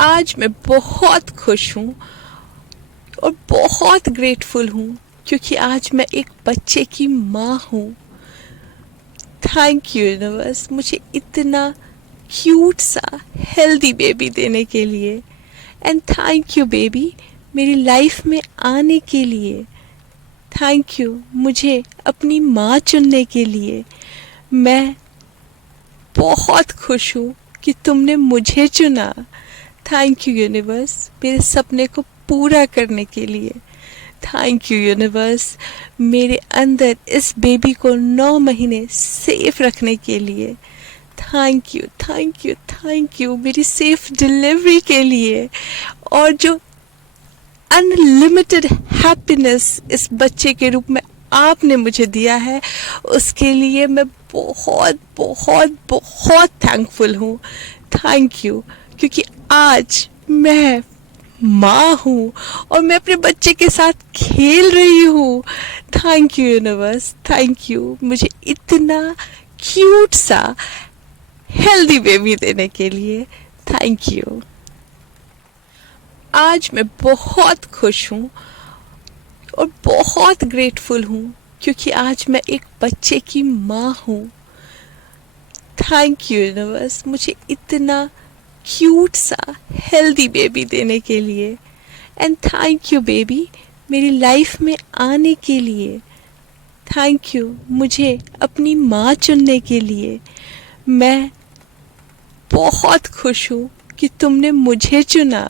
आज मैं बहुत खुश हूँ और बहुत ग्रेटफुल हूँ क्योंकि आज मैं एक बच्चे की माँ हूँ। थैंक यू यूनिवर्स मुझे इतना क्यूट सा हेल्दी बेबी देने के लिए। एंड थैंक यू बेबी मेरी लाइफ में आने के लिए। थैंक यू मुझे अपनी माँ चुनने के लिए। मैं बहुत खुश हूँ कि तुमने मुझे चुना। थैंक यू यूनिवर्स मेरे सपने को पूरा करने के लिए। थैंक यू यूनिवर्स मेरे अंदर इस बेबी को 9 महीने सेफ रखने के लिए। Thank you thank you thank you मेरी सेफ डिलीवरी के लिए। और जो अनलिमिटेड हैप्पीनेस इस बच्चे के रूप में आपने मुझे दिया है उसके लिए मैं बहुत बहुत बहुत थैंकफुल हूँ। थैंक यू क्योंकि आज मैं माँ हूँ और मैं अपने बच्चे के साथ खेल रही हूँ। Thank you universe thank you मुझे इतना क्यूट सा हेल्दी बेबी देने के लिए। Thank you. आज मैं बहुत खुश हूँ और बहुत ग्रेटफुल हूँ क्योंकि आज मैं एक बच्चे की माँ हूँ। थैंक यू यूनिवर्स मुझे इतना क्यूट सा हेल्दी बेबी देने के लिए। एंड थैंक यू बेबी मेरी लाइफ में आने के लिए। थैंक यू मुझे अपनी माँ चुनने के लिए। मैं बहुत खुश हूँ कि तुमने मुझे चुना।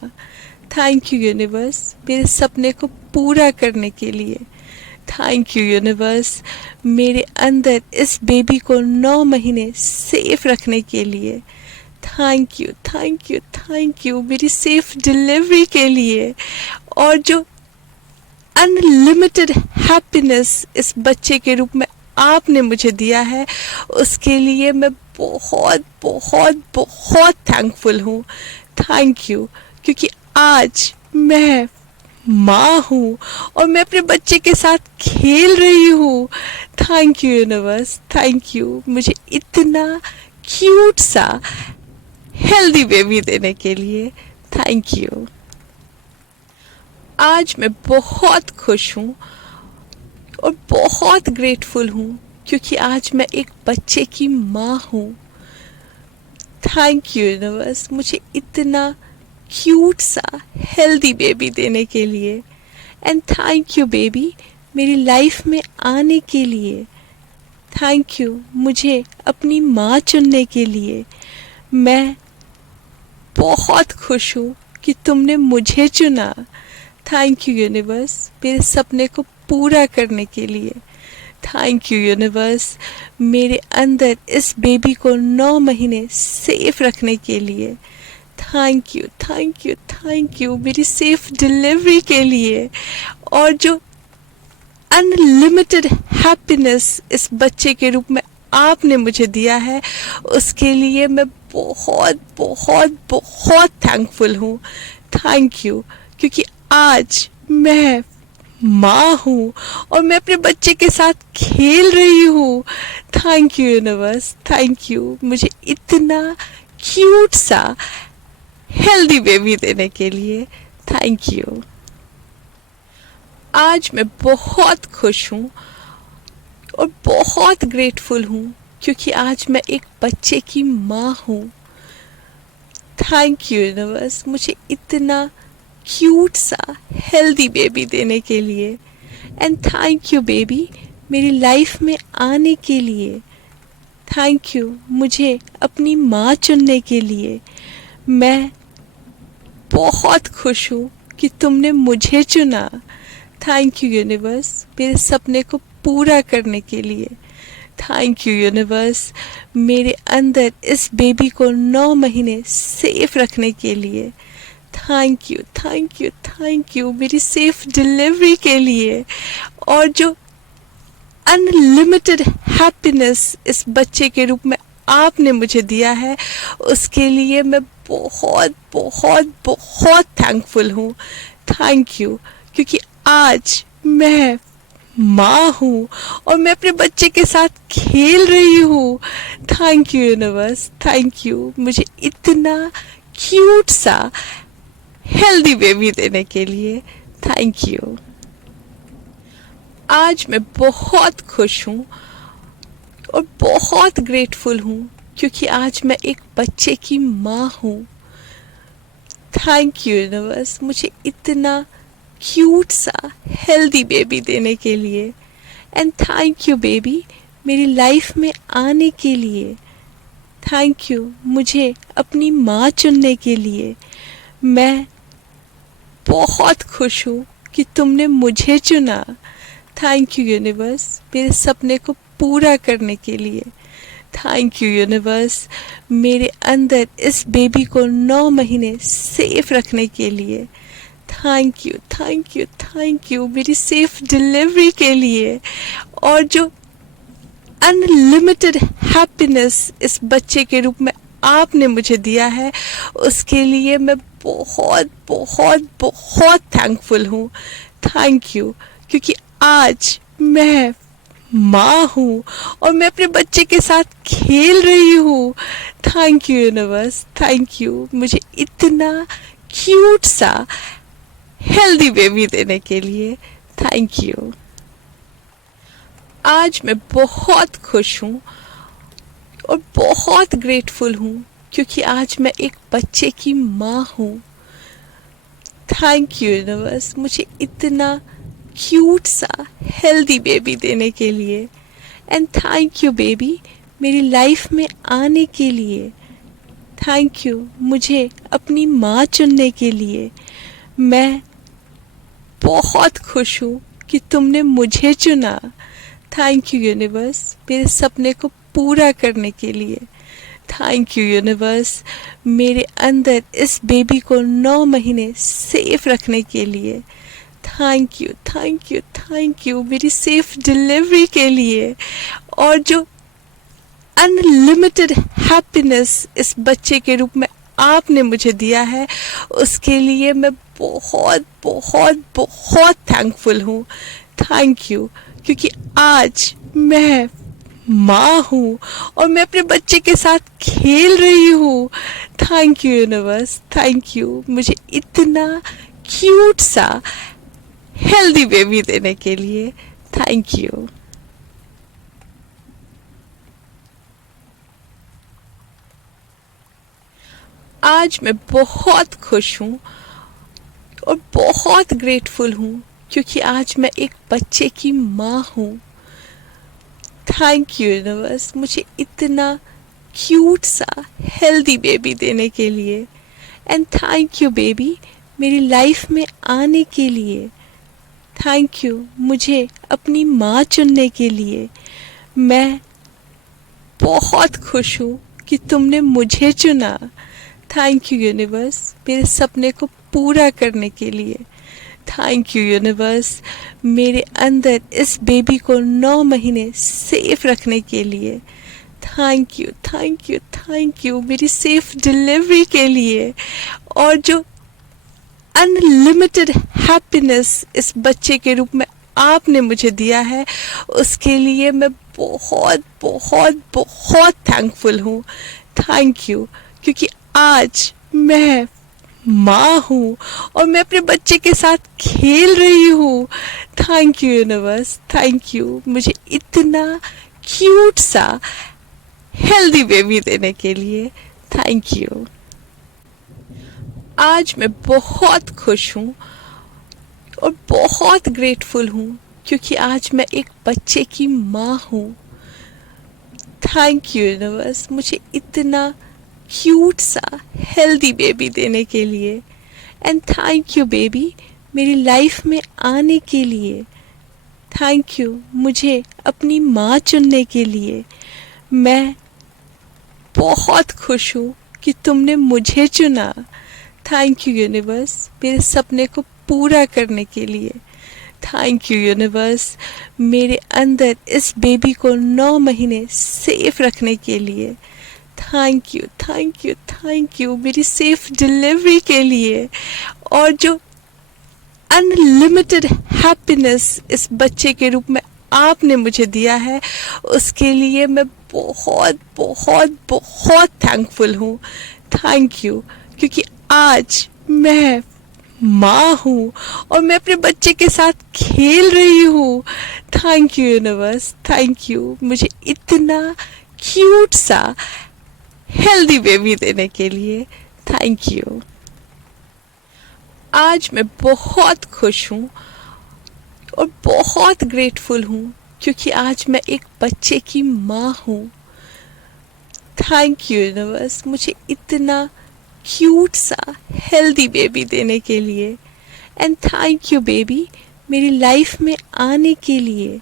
थैंक यू यूनिवर्स मेरे सपने को पूरा करने के लिए। थैंक यू यूनिवर्स मेरे अंदर इस बेबी को 9 महीने सेफ रखने के लिए। Thank you thank you thank you मेरी सेफ डिलीवरी के लिए। और जो अनलिमिटेड हैप्पीनेस इस बच्चे के रूप में आपने मुझे दिया है उसके लिए मैं बहुत बहुत बहुत थैंकफुल हूँ। थैंक यू क्योंकि आज मैं माँ हूँ और मैं अपने बच्चे के साथ खेल रही हूँ। Thank you universe thank you मुझे इतना क्यूट सा हेल्दी बेबी देने के लिए। Thank you. आज मैं बहुत खुश हूँ और बहुत ग्रेटफुल हूँ क्योंकि आज मैं एक बच्चे की माँ हूँ। थैंक यू यूनिवर्स मुझे इतना क्यूट सा हेल्दी बेबी देने के लिए। एंड थैंक यू बेबी मेरी लाइफ में आने के लिए। थैंक यू मुझे अपनी माँ चुनने के लिए। मैं बहुत खुश हूँ कि तुमने मुझे चुना। थैंक यू यूनिवर्स मेरे सपने को पूरा करने के लिए। थैंक यू यूनिवर्स मेरे अंदर इस बेबी को 9 महीने सेफ रखने के लिए। Thank you thank you thank you मेरी सेफ डिलीवरी के लिए। और जो अनलिमिटेड हैप्पीनेस इस बच्चे के रूप में आपने मुझे दिया है उसके लिए मैं बहुत बहुत बहुत थैंकफुल हूँ। थैंक यू क्योंकि आज मैं माँ हूँ और मैं अपने बच्चे के साथ खेल रही हूँ। Thank you universe thank you मुझे इतना क्यूट सा हेल्दी बेबी देने के लिए। Thank you. आज मैं बहुत खुश हूँ और बहुत ग्रेटफुल हूँ क्योंकि आज मैं एक बच्चे की माँ हूँ। थैंक यू यूनिवर्स मुझे इतना क्यूट सा हेल्दी बेबी देने के लिए। एंड थैंक यू बेबी मेरी लाइफ में आने के लिए। थैंक यू मुझे अपनी माँ चुनने के लिए। मैं बहुत खुश हूँ कि तुमने मुझे चुना। थैंक यू यूनिवर्स मेरे सपने को पूरा करने के लिए। थैंक यू यूनिवर्स मेरे अंदर इस बेबी को 9 महीने सेफ रखने के लिए। Thank you thank you thank you मेरी सेफ डिलीवरी के लिए। और जो अनलिमिटेड हैप्पीनेस इस बच्चे के रूप में आपने मुझे दिया है उसके लिए मैं बहुत बहुत बहुत थैंकफुल हूँ। थैंक यू क्योंकि आज मैं माँ हूँ और मैं अपने बच्चे के साथ खेल रही हूँ। Thank you universe thank you मुझे इतना क्यूट सा हेल्दी बेबी देने के लिए। Thank you. आज मैं बहुत खुश हूँ और बहुत ग्रेटफुल हूँ क्योंकि आज मैं एक बच्चे की माँ हूँ। थैंक यू यूनिवर्स मुझे इतना क्यूट सा हेल्दी बेबी देने के लिए। एंड थैंक यू बेबी मेरी लाइफ में आने के लिए। थैंक यू मुझे अपनी माँ चुनने के लिए। मैं बहुत खुश हूँ कि तुमने मुझे चुना। थैंक यू यूनिवर्स मेरे सपने को पूरा करने के लिए। थैंक यू यूनिवर्स मेरे अंदर इस बेबी को 9 महीने सेफ रखने के लिए। Thank you thank you thank you मेरी सेफ डिलीवरी के लिए। और जो अनलिमिटेड हैप्पीनेस इस बच्चे के रूप में आपने मुझे दिया है उसके लिए मैं बहुत बहुत बहुत थैंकफुल हूँ। थैंक यू क्योंकि आज मैं माँ हूँ और मैं अपने बच्चे के साथ खेल रही हूँ। Thank you universe thank you मुझे इतना क्यूट सा हेल्दी बेबी देने के लिए। Thank you. आज मैं बहुत खुश हूँ और बहुत ग्रेटफुल हूँ क्योंकि आज मैं एक बच्चे की माँ हूँ। थैंक यू यूनिवर्स मुझे इतना क्यूट सा हेल्दी बेबी देने के लिए। एंड थैंक यू बेबी मेरी लाइफ में आने के लिए। थैंक यू मुझे अपनी माँ चुनने के लिए। मैं बहुत खुश हूँ कि तुमने मुझे चुना। थैंक यू यूनिवर्स मेरे सपने को पूरा करने के लिए। थैंक यू यूनिवर्स मेरे अंदर इस बेबी को 9 महीने सेफ रखने के लिए। Thank you thank you thank you मेरी सेफ डिलीवरी के लिए। और जो अनलिमिटेड हैप्पीनेस इस बच्चे के रूप में आपने मुझे दिया है उसके लिए मैं बहुत बहुत बहुत थैंकफुल हूँ। थैंक यू क्योंकि आज मैं माँ हूँ और मैं अपने बच्चे के साथ खेल रही हूँ। Thank you universe thank you मुझे इतना क्यूट सा हेल्दी बेबी देने के लिए। Thank you. आज मैं बहुत खुश हूँ और बहुत ग्रेटफुल हूँ क्योंकि आज मैं एक बच्चे की माँ हूँ। थैंक यू यूनिवर्स मुझे इतना क्यूट सा हेल्दी बेबी देने के लिए। एंड थैंक यू बेबी मेरी लाइफ में आने के लिए। थैंक यू मुझे अपनी माँ चुनने के लिए। मैं बहुत खुश हूँ कि तुमने मुझे चुना। थैंक यू यूनिवर्स मेरे सपने को पूरा करने के लिए। थैंक यू यूनिवर्स मेरे अंदर इस बेबी को 9 महीने सेफ रखने के लिए। Thank you thank you thank you मेरी सेफ डिलीवरी के लिए। और जो अनलिमिटेड हैप्पीनेस इस बच्चे के रूप में आपने मुझे दिया है उसके लिए मैं बहुत बहुत बहुत थैंकफुल हूँ। थैंक यू क्योंकि आज मैं माँ हूँ और मैं अपने बच्चे के साथ खेल रही हूँ। Thank you universe thank you मुझे इतना क्यूट सा हेल्दी बेबी देने के लिए। Thank you. आज मैं बहुत खुश हूँ और बहुत ग्रेटफुल हूँ क्योंकि आज मैं एक बच्चे की माँ हूँ। थैंक यू यूनिवर्स मुझे इतना क्यूट सा हेल्दी बेबी देने के लिए। एंड थैंक यू बेबी मेरी लाइफ में आने के लिए। थैंक यू मुझे अपनी माँ चुनने के लिए। मैं बहुत खुश हूँ कि तुमने मुझे चुना। थैंक यू यूनिवर्स मेरे सपने को पूरा करने के लिए। थैंक यू यूनिवर्स मेरे अंदर इस बेबी को 9 महीने सेफ रखने के लिए। Thank you thank you thank you मेरी सेफ डिलीवरी के लिए। और जो अनलिमिटेड हैप्पीनेस इस बच्चे के रूप में आपने मुझे दिया है उसके लिए मैं बहुत बहुत बहुत थैंकफुल हूँ। थैंक यू क्योंकि आज मैं माँ हूँ और मैं अपने बच्चे के साथ खेल रही हूँ। Thank you universe, thank you मुझे इतना क्यूट सा हेल्दी बेबी देने के लिए। Thank you. आज मैं बहुत खुश हूँ और बहुत ग्रेटफुल हूँ क्योंकि आज मैं एक बच्चे की माँ हूँ। थैंक यू यूनिवर्स मुझे इतना क्यूट सा हेल्दी बेबी देने के लिए। एंड थैंक यू बेबी मेरी लाइफ में आने के लिए।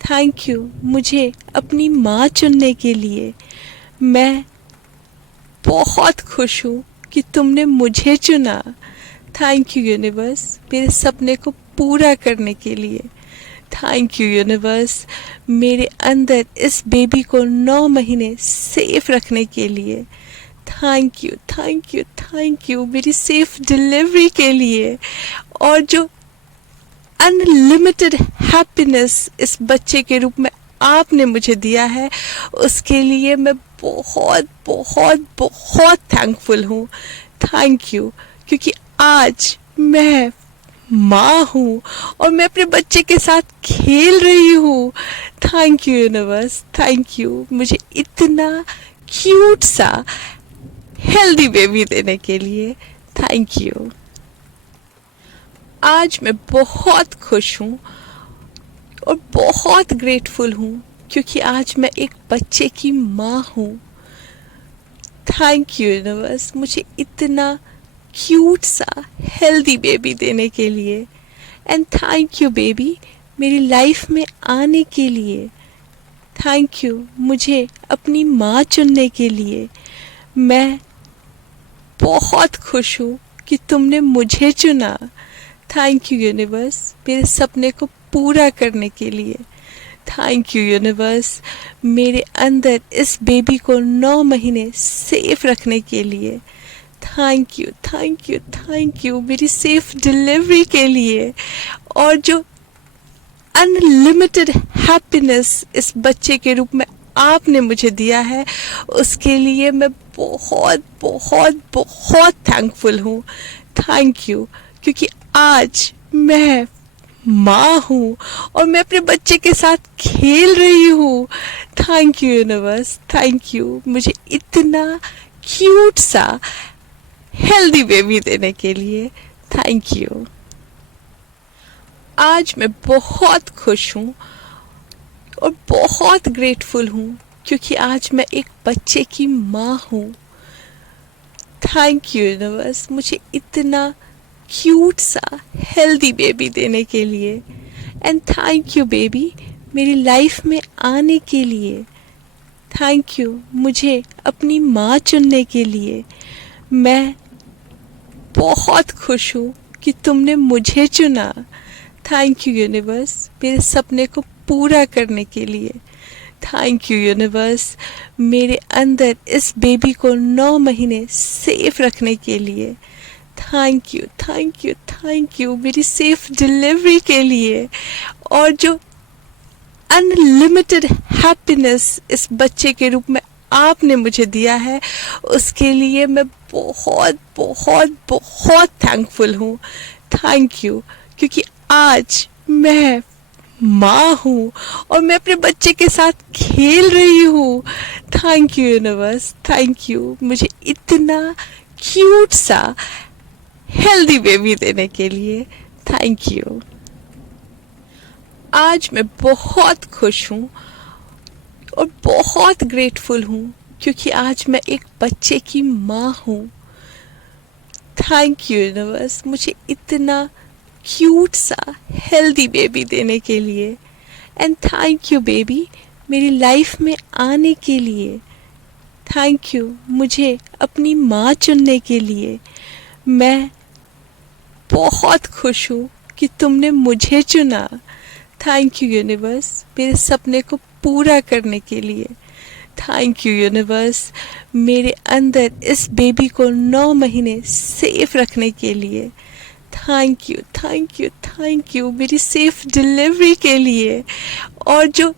थैंक यू मुझे अपनी माँ चुनने के लिए। मैं बहुत खुश हूँ कि तुमने मुझे चुना। थैंक यू यूनिवर्स मेरे सपने को पूरा करने के लिए। थैंक यू यूनिवर्स मेरे अंदर इस बेबी को 9 महीने सेफ रखने के लिए। Thank you thank you thank you मेरी सेफ डिलीवरी के लिए। और जो अनलिमिटेड हैप्पीनेस इस बच्चे के रूप में आपने मुझे दिया है उसके लिए मैं बहुत बहुत बहुत थैंकफुल हूँ। थैंक यू क्योंकि आज मैं माँ हूँ और मैं अपने बच्चे के साथ खेल रही हूँ। Thank you universe, thank you मुझे इतना क्यूट सा हेल्दी बेबी देने के लिए। Thank you. आज मैं बहुत खुश हूँ और बहुत ग्रेटफुल हूँ क्योंकि आज मैं एक बच्चे की माँ हूँ। थैंक यू यूनिवर्स मुझे इतना क्यूट सा हेल्दी बेबी देने के लिए। एंड थैंक यू बेबी मेरी लाइफ में आने के लिए। थैंक यू मुझे अपनी माँ चुनने के लिए। मैं बहुत खुश हूँ कि तुमने मुझे चुना। थैंक यू यूनिवर्स मेरे सपने को पूरा करने के लिए। थैंक यू यूनिवर्स मेरे अंदर इस बेबी को 9 महीने सेफ रखने के लिए। Thank you thank you thank you मेरी सेफ डिलीवरी के लिए। और जो अनलिमिटेड हैप्पीनेस इस बच्चे के रूप में आपने मुझे दिया है उसके लिए मैं बहुत बहुत बहुत थैंकफुल हूँ। थैंक यू क्योंकि आज मैं माँ हूँ और मैं अपने बच्चे के साथ खेल रही हूँ। Thank you universe, thank you मुझे इतना क्यूट सा हेल्दी बेबी देने के लिए। Thank you. आज मैं बहुत खुश हूँ और बहुत ग्रेटफुल हूँ क्योंकि आज मैं एक बच्चे की माँ हूँ। थैंक यू यूनिवर्स मुझे इतना क्यूट सा हेल्दी बेबी देने के लिए। एंड थैंक यू बेबी मेरी लाइफ में आने के लिए। थैंक यू मुझे अपनी माँ चुनने के लिए। मैं बहुत खुश हूँ कि तुमने मुझे चुना। थैंक यू यूनिवर्स मेरे सपने को पूरा करने के लिए। थैंक यू यूनिवर्स मेरे अंदर इस बेबी को 9 महीने सेफ रखने के लिए। Thank you thank you thank you मेरी सेफ डिलीवरी के लिए। और जो अनलिमिटेड हैप्पीनेस इस बच्चे के रूप में आपने मुझे दिया है उसके लिए मैं बहुत बहुत बहुत थैंकफुल हूँ। थैंक यू क्योंकि आज मैं माँ हूँ और मैं अपने बच्चे के साथ खेल रही हूँ। Thank you universe, thank you मुझे इतना क्यूट सा हेल्दी बेबी देने के लिए। Thank you. आज मैं बहुत खुश हूँ और बहुत ग्रेटफुल हूँ क्योंकि आज मैं एक बच्चे की माँ हूँ। थैंक यू यूनिवर्स मुझे इतना क्यूट सा हेल्दी बेबी देने के लिए। एंड थैंक यू बेबी मेरी लाइफ में आने के लिए। थैंक यू मुझे अपनी माँ चुनने के लिए। मैं बहुत खुश हूँ कि तुमने मुझे चुना। थैंक यू यूनिवर्स मेरे सपने को पूरा करने के लिए। थैंक यू यूनिवर्स मेरे अंदर इस बेबी को 9 महीने सेफ रखने के लिए। Thank you thank you thank you मेरी सेफ डिलीवरी के लिए। और जो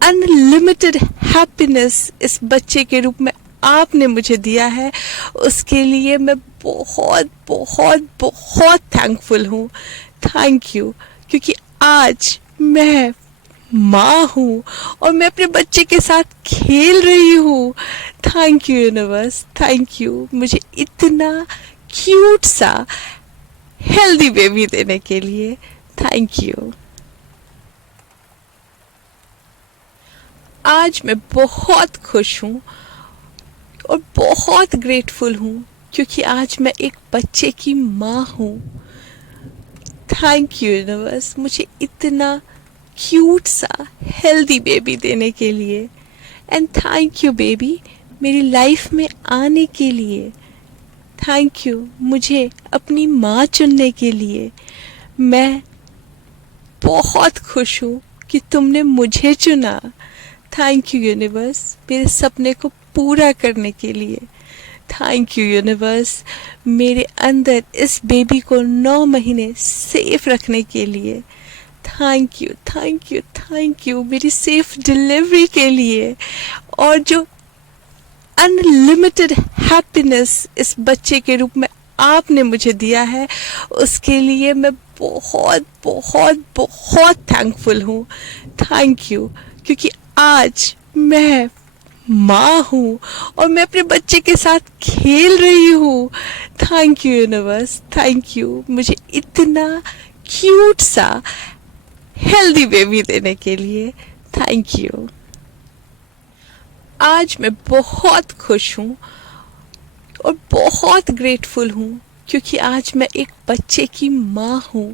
अनलिमिटेड हैप्पीनेस इस बच्चे के रूप में आपने मुझे दिया है उसके लिए मैं बहुत बहुत बहुत थैंकफुल हूँ। थैंक यू, क्योंकि आज मैं माँ हूँ और मैं अपने बच्चे के साथ खेल रही हूँ। Thank you universe, thank you मुझे इतना क्यूट सा हेल्दी बेबी देने के लिए। Thank you. आज मैं बहुत खुश हूँ और बहुत ग्रेटफुल हूँ क्योंकि आज मैं एक बच्चे की माँ हूँ। थैंक यू यूनिवर्स मुझे इतना क्यूट सा हेल्दी बेबी देने के लिए। एंड थैंक यू बेबी मेरी लाइफ में आने के लिए। थैंक यू मुझे अपनी माँ चुनने के लिए। मैं बहुत खुश हूँ कि तुमने मुझे चुना। थैंक यू यूनिवर्स मेरे सपने को पूरा करने के लिए। थैंक यू यूनिवर्स मेरे अंदर इस बेबी को 9 महीने सेफ रखने के लिए। Thank you thank you thank you मेरी सेफ डिलीवरी के लिए। और जो अनलिमिटेड हैप्पीनेस इस बच्चे के रूप में आपने मुझे दिया है उसके लिए मैं बहुत बहुत बहुत थैंकफुल हूँ। थैंक यू, क्योंकि आज मैं माँ हूँ और मैं अपने बच्चे के साथ खेल रही हूँ। Thank you universe, thank you मुझे इतना क्यूट सा हेल्दी बेबी देने के लिए। Thank you. आज मैं बहुत खुश हूँ और बहुत ग्रेटफुल हूँ क्योंकि आज मैं एक बच्चे की माँ हूँ।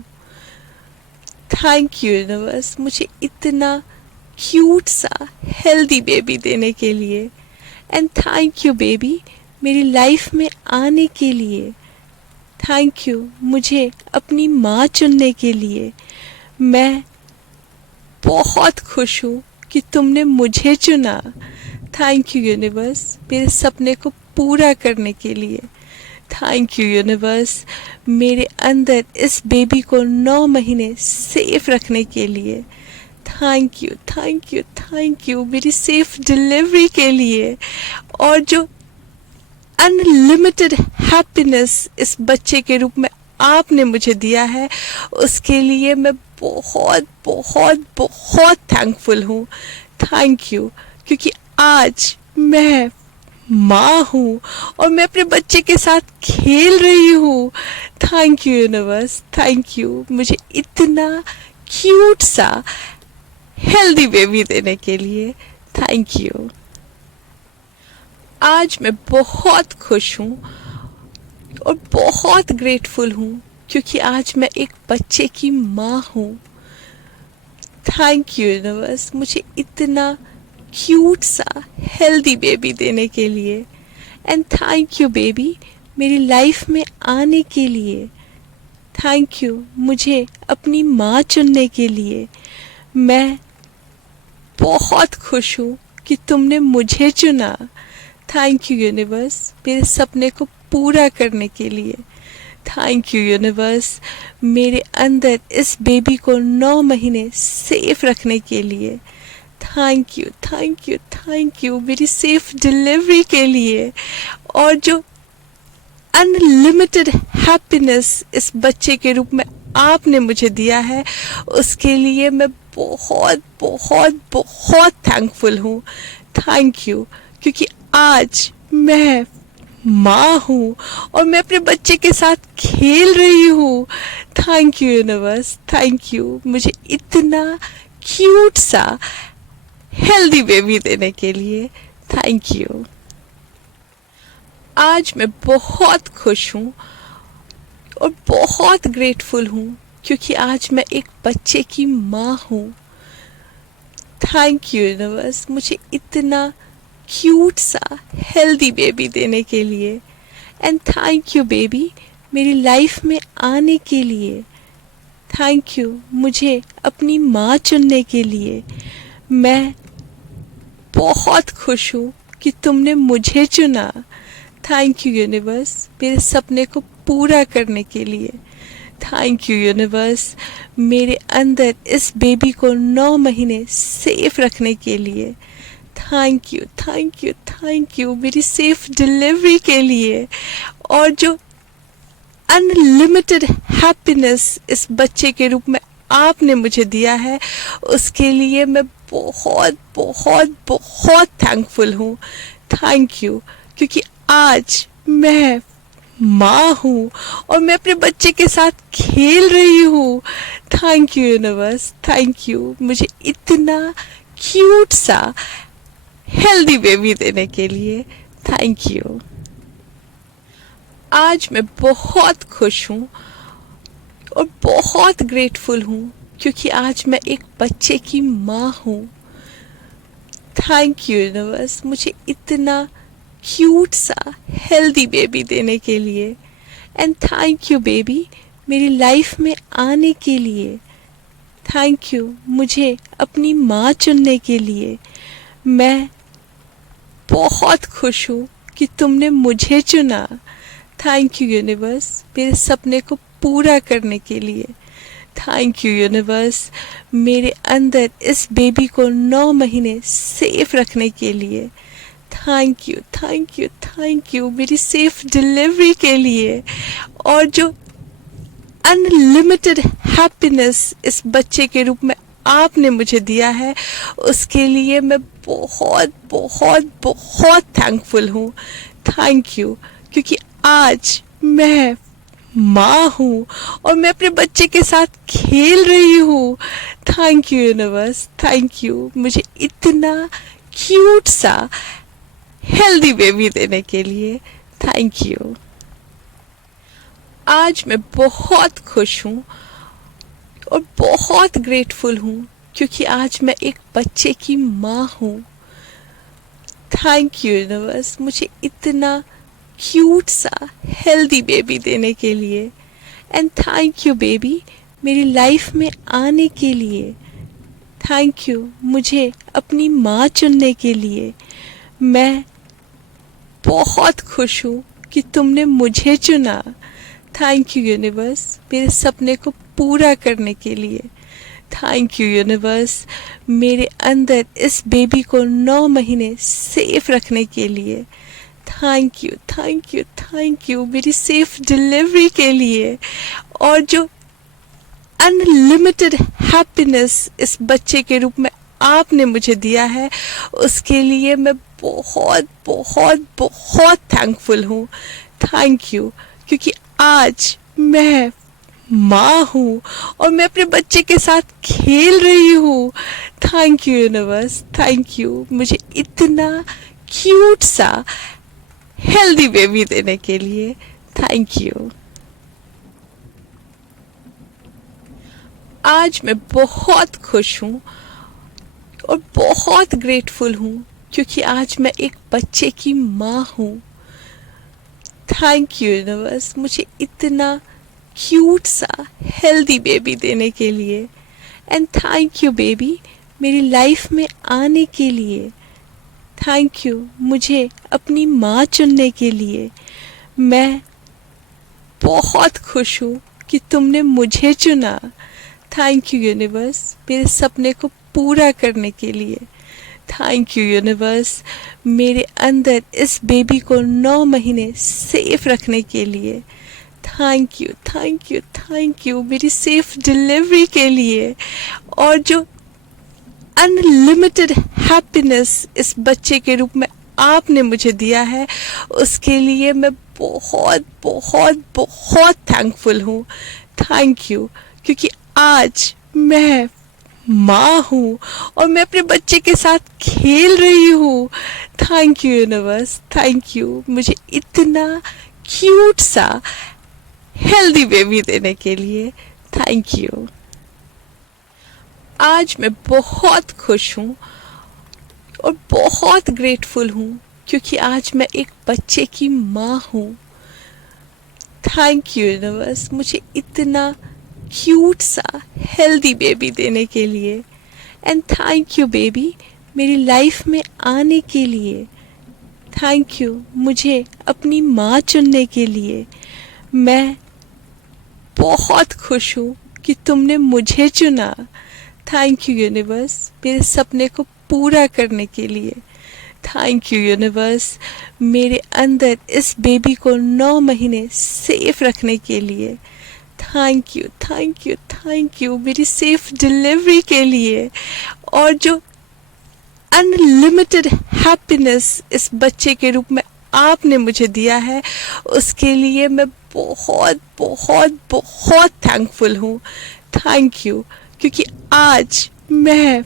थैंक यू यूनिवर्स मुझे इतना क्यूट सा हेल्दी बेबी देने के लिए। एंड थैंक यू बेबी मेरी लाइफ में आने के लिए। थैंक यू मुझे अपनी माँ चुनने के लिए। मैं बहुत खुश हूँ कि तुमने मुझे चुना। थैंक यू यूनिवर्स मेरे सपने को पूरा करने के लिए। थैंक यू यूनिवर्स मेरे अंदर इस बेबी को 9 महीने सेफ रखने के लिए। Thank you thank you thank you मेरी सेफ डिलीवरी के लिए। और जो अनलिमिटेड हैप्पीनेस इस बच्चे के रूप में आपने मुझे दिया है उसके लिए मैं बहुत बहुत बहुत थैंकफुल हूँ। थैंक यू, क्योंकि आज मैं माँ हूँ और मैं अपने बच्चे के साथ खेल रही हूँ। Thank you universe, thank you मुझे इतना क्यूट सा हेल्दी बेबी देने के लिए। Thank you. आज मैं बहुत खुश हूँ और बहुत ग्रेटफुल हूँ क्योंकि आज मैं एक बच्चे की माँ हूँ। थैंक यू यूनिवर्स मुझे इतना क्यूट सा हेल्दी बेबी देने के लिए। एंड थैंक यू बेबी मेरी लाइफ में आने के लिए। थैंक यू मुझे अपनी माँ चुनने के लिए। मैं बहुत खुश हूँ कि तुमने मुझे चुना। थैंक यू यूनिवर्स मेरे सपने को पूरा करने के लिए। थैंक यू यूनिवर्स मेरे अंदर इस बेबी को 9 महीने सेफ रखने के लिए। Thank you thank you thank you मेरी सेफ डिलीवरी के लिए। और जो अनलिमिटेड हैप्पीनेस इस बच्चे के रूप में आपने मुझे दिया है उसके लिए मैं बहुत बहुत बहुत थैंकफुल हूँ। थैंक यू, क्योंकि आज मैं माँ हूँ और मैं अपने बच्चे के साथ खेल रही हूँ। Thank you universe, thank you मुझे इतना क्यूट सा हेल्दी बेबी देने के लिए। Thank you. आज मैं बहुत खुश हूँ और बहुत ग्रेटफुल हूँ क्योंकि आज मैं एक बच्चे की माँ हूँ। थैंक यू यूनिवर्स मुझे इतना क्यूट सा हेल्दी बेबी देने के लिए। एंड थैंक यू बेबी मेरी लाइफ में आने के लिए। थैंक यू मुझे अपनी माँ चुनने के लिए। मैं बहुत खुश हूँ कि तुमने मुझे चुना। थैंक यू यूनिवर्स मेरे सपने को पूरा करने के लिए। थैंक यू यूनिवर्स मेरे अंदर इस बेबी को 9 महीने सेफ रखने के लिए। Thank you, thank you, thank you मेरी सेफ डिलीवरी के लिए। और जो अनलिमिटेड हैप्पीनेस इस बच्चे के रूप में आपने मुझे दिया है, उसके लिए मैं बहुत बहुत बहुत थैंकफुल हूँ। थैंक यू, क्योंकि आज मैं माँ हूँ और मैं अपने बच्चे के साथ खेल रही हूँ। Thank you universe, thank you मुझे इतना क्यूट सा हेल्दी बेबी देने के लिए। Thank you. आज मैं बहुत खुश हूँ और बहुत ग्रेटफुल हूँ, क्योंकि आज मैं एक बच्चे की माँ हूँ। थैंक यू यूनिवर्स मुझे इतना क्यूट सा हेल्दी बेबी देने के लिए। एंड थैंक यू बेबी मेरी लाइफ में आने के लिए। थैंक यू मुझे अपनी माँ चुनने के लिए। मैं बहुत खुश हूँ कि तुमने मुझे चुना। थैंक यू यूनिवर्स मेरे सपने को पूरा करने के लिए। थैंक यू यूनिवर्स मेरे अंदर इस बेबी को 9 महीने सेफ रखने के लिए। Thank you, thank you, thank you मेरी सेफ डिलीवरी के लिए। और जो अनलिमिटेड हैप्पीनेस इस बच्चे के रूप में आपने मुझे दिया है, उसके लिए मैं बहुत बहुत बहुत थैंकफुल हूँ। थैंक यू, क्योंकि आज मैं माँ हूँ और मैं अपने बच्चे के साथ खेल रही हूँ। Thank you universe, thank you मुझे इतना क्यूट सा हेल्दी बेबी देने के लिए। Thank you. आज मैं बहुत खुश हूँ और बहुत ग्रेटफुल हूँ, क्योंकि आज मैं एक बच्चे की माँ हूँ। थैंक यू यूनिवर्स मुझे इतना क्यूट सा हेल्दी बेबी देने के लिए। एंड थैंक यू बेबी मेरी लाइफ में आने के लिए। थैंक यू मुझे अपनी माँ चुनने के लिए। मैं बहुत खुश हूँ कि तुमने मुझे चुना। थैंक यू यूनिवर्स मेरे सपने को पूरा करने के लिए। थैंक यू यूनिवर्स मेरे अंदर इस बेबी को 9 महीने सेफ रखने के लिए। Thank you, thank you, thank you मेरी सेफ डिलीवरी के लिए। और जो अनलिमिटेड हैप्पीनेस इस बच्चे के रूप में आपने मुझे दिया है, उसके लिए मैं बहुत बहुत बहुत थैंकफुल हूँ। थैंक यू, क्योंकि आज मैं माँ हूँ और मैं अपने बच्चे के साथ खेल रही हूँ। Thank you universe, thank you मुझे इतना क्यूट सा हेल्दी बेबी देने के लिए। Thank you. आज मैं बहुत खुश हूँ और बहुत ग्रेटफुल हूँ, क्योंकि आज मैं एक बच्चे की माँ हूँ। थैंक यू यूनिवर्स मुझे इतना क्यूट सा हेल्दी बेबी देने के लिए। एंड थैंक यू बेबी मेरी लाइफ में आने के लिए। थैंक यू मुझे अपनी माँ चुनने के लिए। मैं बहुत खुश हूँ कि तुमने मुझे चुना। थैंक यू यूनिवर्स मेरे सपने को पूरा करने के लिए। थैंक यू यूनिवर्स मेरे अंदर इस बेबी को 9 महीने सेफ रखने के लिए। Thank you, thank you, thank you मेरी सेफ डिलीवरी के लिए। और जो अनलिमिटेड हैप्पीनेस इस बच्चे के रूप में आपने मुझे दिया है, उसके लिए मैं बहुत बहुत बहुत थैंकफुल हूँ। थैंक यू, क्योंकि आज मैं माँ हूँ और मैं अपने बच्चे के साथ खेल रही हूँ। Thank you universe, thank you मुझे इतना क्यूट सा हेल्दी बेबी देने के लिए। Thank you. आज मैं बहुत खुश हूँ और बहुत ग्रेटफुल हूँ, क्योंकि आज मैं एक बच्चे की माँ हूँ। थैंक यू यूनिवर्स मुझे इतना क्यूट सा हेल्दी बेबी देने के लिए। एंड थैंक यू बेबी मेरी लाइफ में आने के लिए। थैंक यू मुझे अपनी माँ चुनने के लिए। मैं बहुत खुश हूँ कि तुमने मुझे चुना। थैंक यू यूनिवर्स मेरे सपने को पूरा करने के लिए। थैंक यू यूनिवर्स मेरे अंदर इस बेबी को 9 महीने सेफ रखने के लिए। Thank you thank you thank you मेरी सेफ डिलीवरी के लिए। और जो अनलिमिटेड हैप्पीनेस इस बच्चे के रूप में आपने मुझे दिया है उसके लिए मैं बहुत बहुत बहुत थैंकफुल हूँ। थैंक यू क्योंकि आज मैं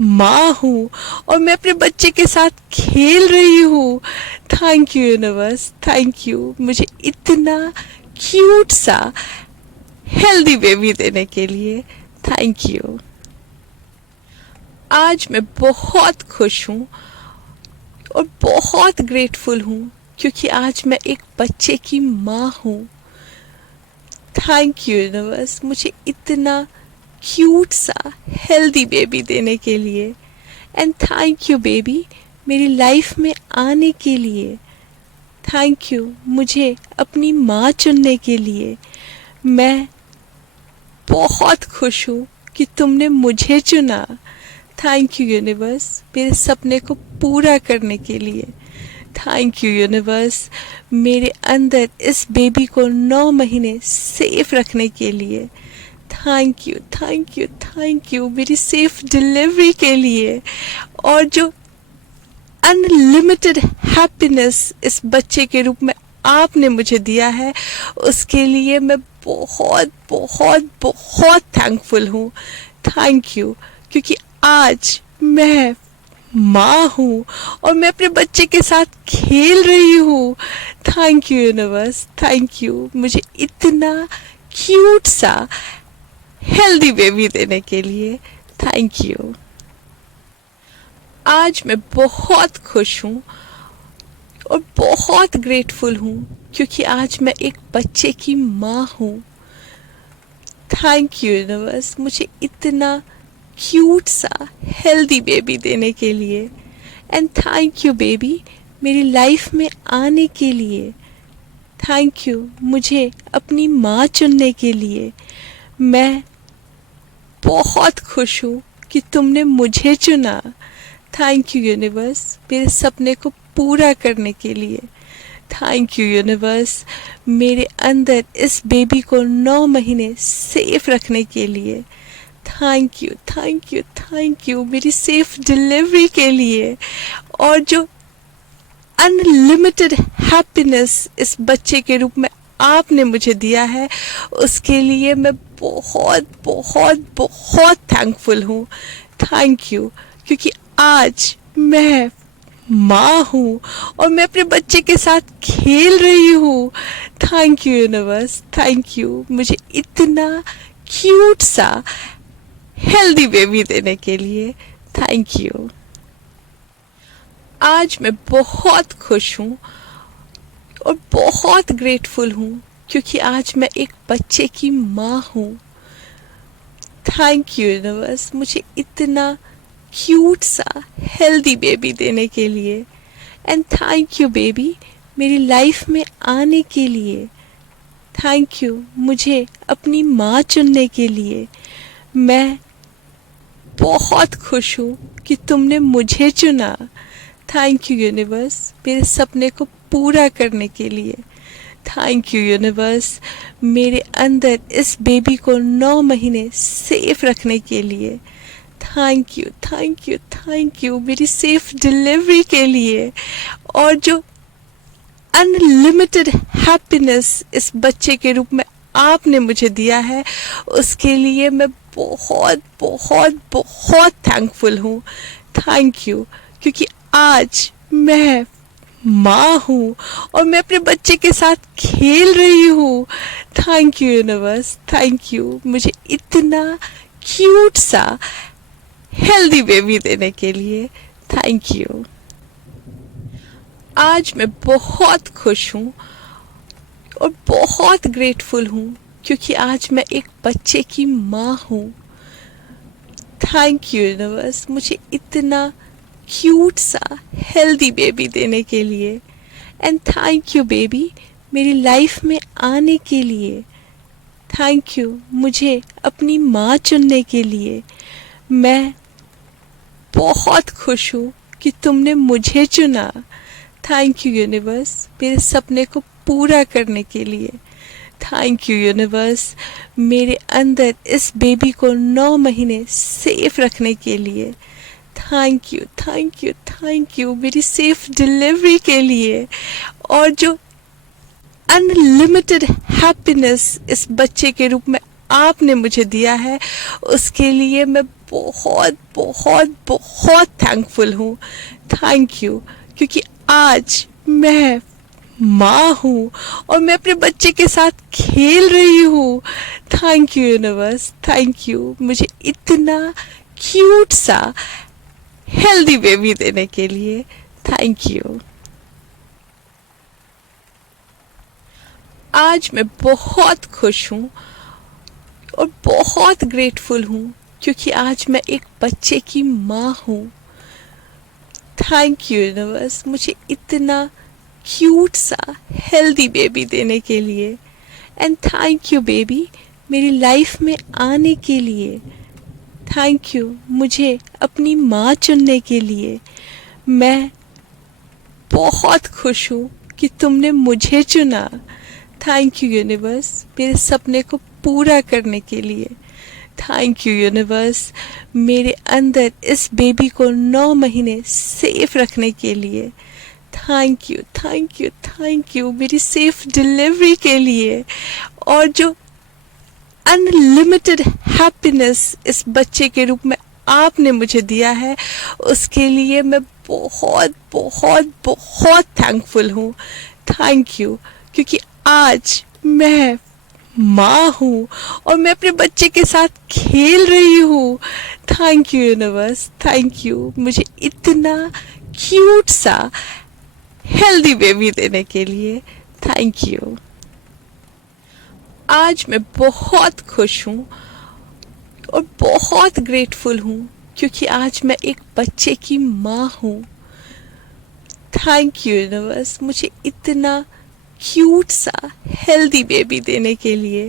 माँ हूँ और मैं अपने बच्चे के साथ खेल रही हूँ। Thank you universe thank you मुझे इतना क्यूट सा हेल्दी बेबी देने के लिए। Thank you. आज मैं बहुत खुश हूँ और बहुत ग्रेटफुल हूँ क्योंकि आज मैं एक बच्चे की माँ हूँ। थैंक यू यूनिवर्स मुझे इतना क्यूट सा हेल्दी बेबी देने के लिए। एंड थैंक यू बेबी मेरी लाइफ में आने के लिए। थैंक यू मुझे अपनी माँ चुनने के लिए। मैं बहुत खुश हूँ कि तुमने मुझे चुना। थैंक यू यूनिवर्स मेरे सपने को पूरा करने के लिए। थैंक यू यूनिवर्स मेरे अंदर इस बेबी को 9 महीने सेफ रखने के लिए। Thank you thank you thank you मेरी सेफ डिलीवरी के लिए। और जो अनलिमिटेड हैप्पीनेस इस बच्चे के रूप में आपने मुझे दिया है उसके लिए मैं बहुत बहुत बहुत थैंकफुल हूँ। थैंक यू क्योंकि आज मैं माँ हूँ और मैं अपने बच्चे के साथ खेल रही हूँ। Thank you universe thank you मुझे इतना क्यूट सा हेल्दी बेबी देने के लिए। Thank you. आज मैं बहुत खुश हूँ और बहुत ग्रेटफुल हूँ क्योंकि आज मैं एक बच्चे की माँ हूँ। थैंक यू यूनिवर्स मुझे इतना क्यूट सा हेल्दी बेबी देने के लिए। एंड थैंक यू बेबी मेरी लाइफ में आने के लिए। थैंक यू मुझे अपनी माँ चुनने के लिए। मैं बहुत खुश हूँ कि तुमने मुझे चुना। थैंक यू यूनिवर्स मेरे सपने को पूरा करने के लिए। थैंक यू यूनिवर्स मेरे अंदर इस बेबी को 9 महीने सेफ रखने के लिए। Thank you thank you thank you मेरी सेफ डिलीवरी के लिए। और जो अनलिमिटेड हैप्पीनेस इस बच्चे के रूप में आपने मुझे दिया है उसके लिए मैं बहुत बहुत बहुत थैंकफुल हूँ। थैंक यू क्योंकि आज मैं माँ हूँ और मैं अपने बच्चे के साथ खेल रही हूँ। Thank you universe thank you मुझे इतना क्यूट सा हेल्दी बेबी देने के लिए। Thank you. आज मैं बहुत खुश हूँ और बहुत ग्रेटफुल हूँ क्योंकि आज मैं एक बच्चे की माँ हूँ। थैंक यू यूनिवर्स मुझे इतना क्यूट सा हेल्दी बेबी देने के लिए। एंड थैंक यू बेबी मेरी लाइफ में आने के लिए। थैंक यू मुझे अपनी माँ चुनने के लिए। मैं बहुत खुश हूँ कि तुमने मुझे चुना। थैंक यू यूनिवर्स मेरे सपने को पूरा करने के लिए। थैंक यू यूनिवर्स मेरे अंदर इस बेबी को 9 महीने सेफ रखने के लिए। Thank you thank you thank you मेरी सेफ डिलीवरी के लिए। और जो अनलिमिटेड हैप्पीनेस इस बच्चे के रूप में आपने मुझे दिया है उसके लिए मैं बहुत बहुत बहुत थैंकफुल हूँ। थैंक यू क्योंकि आज मैं माँ हूँ और मैं अपने बच्चे के साथ खेल रही हूँ। Thank you universe thank you मुझे इतना क्यूट सा हेल्दी बेबी देने के लिए। Thank you. आज मैं बहुत खुश हूँ और बहुत ग्रेटफुल हूँ क्योंकि आज मैं एक बच्चे की माँ हूँ। थैंक यू यूनिवर्स मुझे इतना क्यूट सा हेल्दी बेबी देने के लिए। एंड थैंक यू बेबी मेरी लाइफ में आने के लिए। थैंक यू मुझे अपनी माँ चुनने के लिए। मैं बहुत खुश हूँ कि तुमने मुझे चुना। थैंक यू यूनिवर्स मेरे सपने को पूरा करने के लिए। थैंक यू यूनिवर्स मेरे अंदर इस बेबी को 9 महीने सेफ रखने के लिए। Thank you thank you thank you मेरी सेफ डिलीवरी के लिए। और जो अनलिमिटेड हैप्पीनेस इस बच्चे के रूप में आपने मुझे दिया है, उसके लिए मैं बहुत बहुत बहुत थैंकफुल हूँ। थैंक यू, क्योंकि आज मैं माँ हूँ और मैं अपने बच्चे के साथ खेल रही हूँ। Thank you universe, thank you मुझे इतना क्यूट सा हेल्दी बेबी देने के लिए। Thank you. आज मैं बहुत खुश हूँ और बहुत ग्रेटफुल हूँ, क्योंकि आज मैं एक बच्चे की माँ हूँ। थैंक यू यूनिवर्स मुझे इतना क्यूट सा हेल्दी बेबी देने के लिए। एंड थैंक यू बेबी मेरी लाइफ में आने के लिए। थैंक यू मुझे अपनी माँ चुनने के लिए। मैं बहुत खुश हूँ कि तुमने मुझे चुना। थैंक यू यूनिवर्स मेरे सपने को पूरा करने के लिए। थैंक यू यूनिवर्स मेरे अंदर इस बेबी को 9 महीने सेफ रखने के लिए। Thank you thank you thank you मेरी सेफ डिलीवरी के लिए। और जो अनलिमिटेड हैप्पीनेस इस बच्चे के रूप में आपने मुझे दिया है, उसके लिए मैं बहुत बहुत बहुत थैंकफुल हूँ। थैंक यू, क्योंकि आज मैं माँ हूँ और मैं अपने बच्चे के साथ खेल रही हूँ। Thank you universe, thank you मुझे इतना क्यूट सा हेल्दी बेबी देने के लिए। Thank you. आज मैं बहुत खुश हूँ और बहुत ग्रेटफुल हूँ, क्योंकि आज मैं एक बच्चे की माँ हूँ। थैंक यू यूनिवर्स मुझे इतना क्यूट सा हेल्दी बेबी देने के लिए।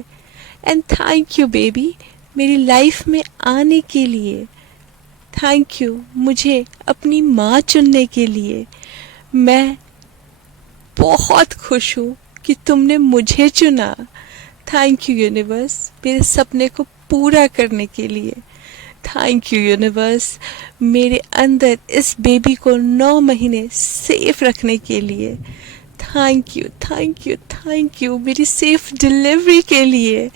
एंड थैंक यू बेबी मेरी लाइफ में आने के लिए। थैंक यू मुझे अपनी माँ चुनने के लिए। मैं बहुत खुश हूँ कि तुमने मुझे चुना। थैंक यू यूनिवर्स मेरे सपने को पूरा करने के लिए। थैंक यू यूनिवर्स मेरे अंदर इस बेबी को 9 महीने सेफ रखने के लिए। Thank you thank you thank you मेरी सेफ डिलीवरी के लिए।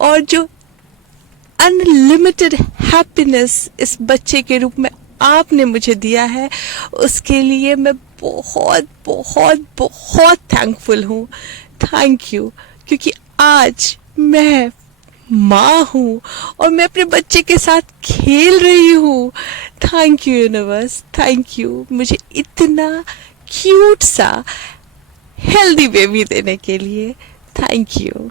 और जो अनलिमिटेड हैप्पीनेस इस बच्चे के रूप में आपने मुझे दिया है, उसके लिए मैं बहुत बहुत बहुत थैंकफुल हूँ। थैंक यू, क्योंकि आज मैं माँ हूँ और मैं अपने बच्चे के साथ खेल रही हूँ। Thank you universe, thank you मुझे इतना क्यूट सा हेल्दी बेबी देने के लिए। Thank you.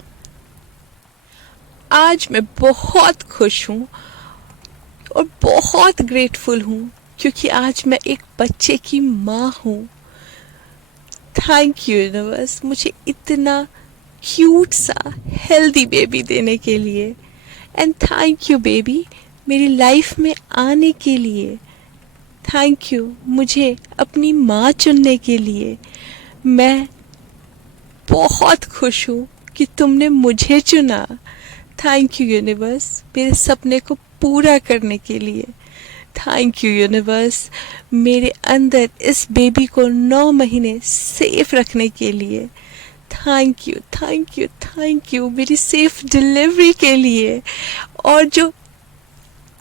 आज मैं बहुत खुश हूँ और बहुत ग्रेटफुल हूँ, क्योंकि आज मैं एक बच्चे की माँ हूँ। थैंक यू यूनिवर्स मुझे इतना क्यूट सा हेल्दी बेबी देने के लिए। एंड थैंक यू बेबी मेरी लाइफ में आने के लिए। थैंक यू मुझे अपनी माँ चुनने के लिए। मैं बहुत खुश हूँ कि तुमने मुझे चुना। थैंक यू यूनिवर्स मेरे सपने को पूरा करने के लिए। थैंक यू यूनिवर्स मेरे अंदर इस बेबी को 9 महीने सेफ रखने के लिए। Thank you thank you thank you मेरी सेफ डिलीवरी के लिए। और जो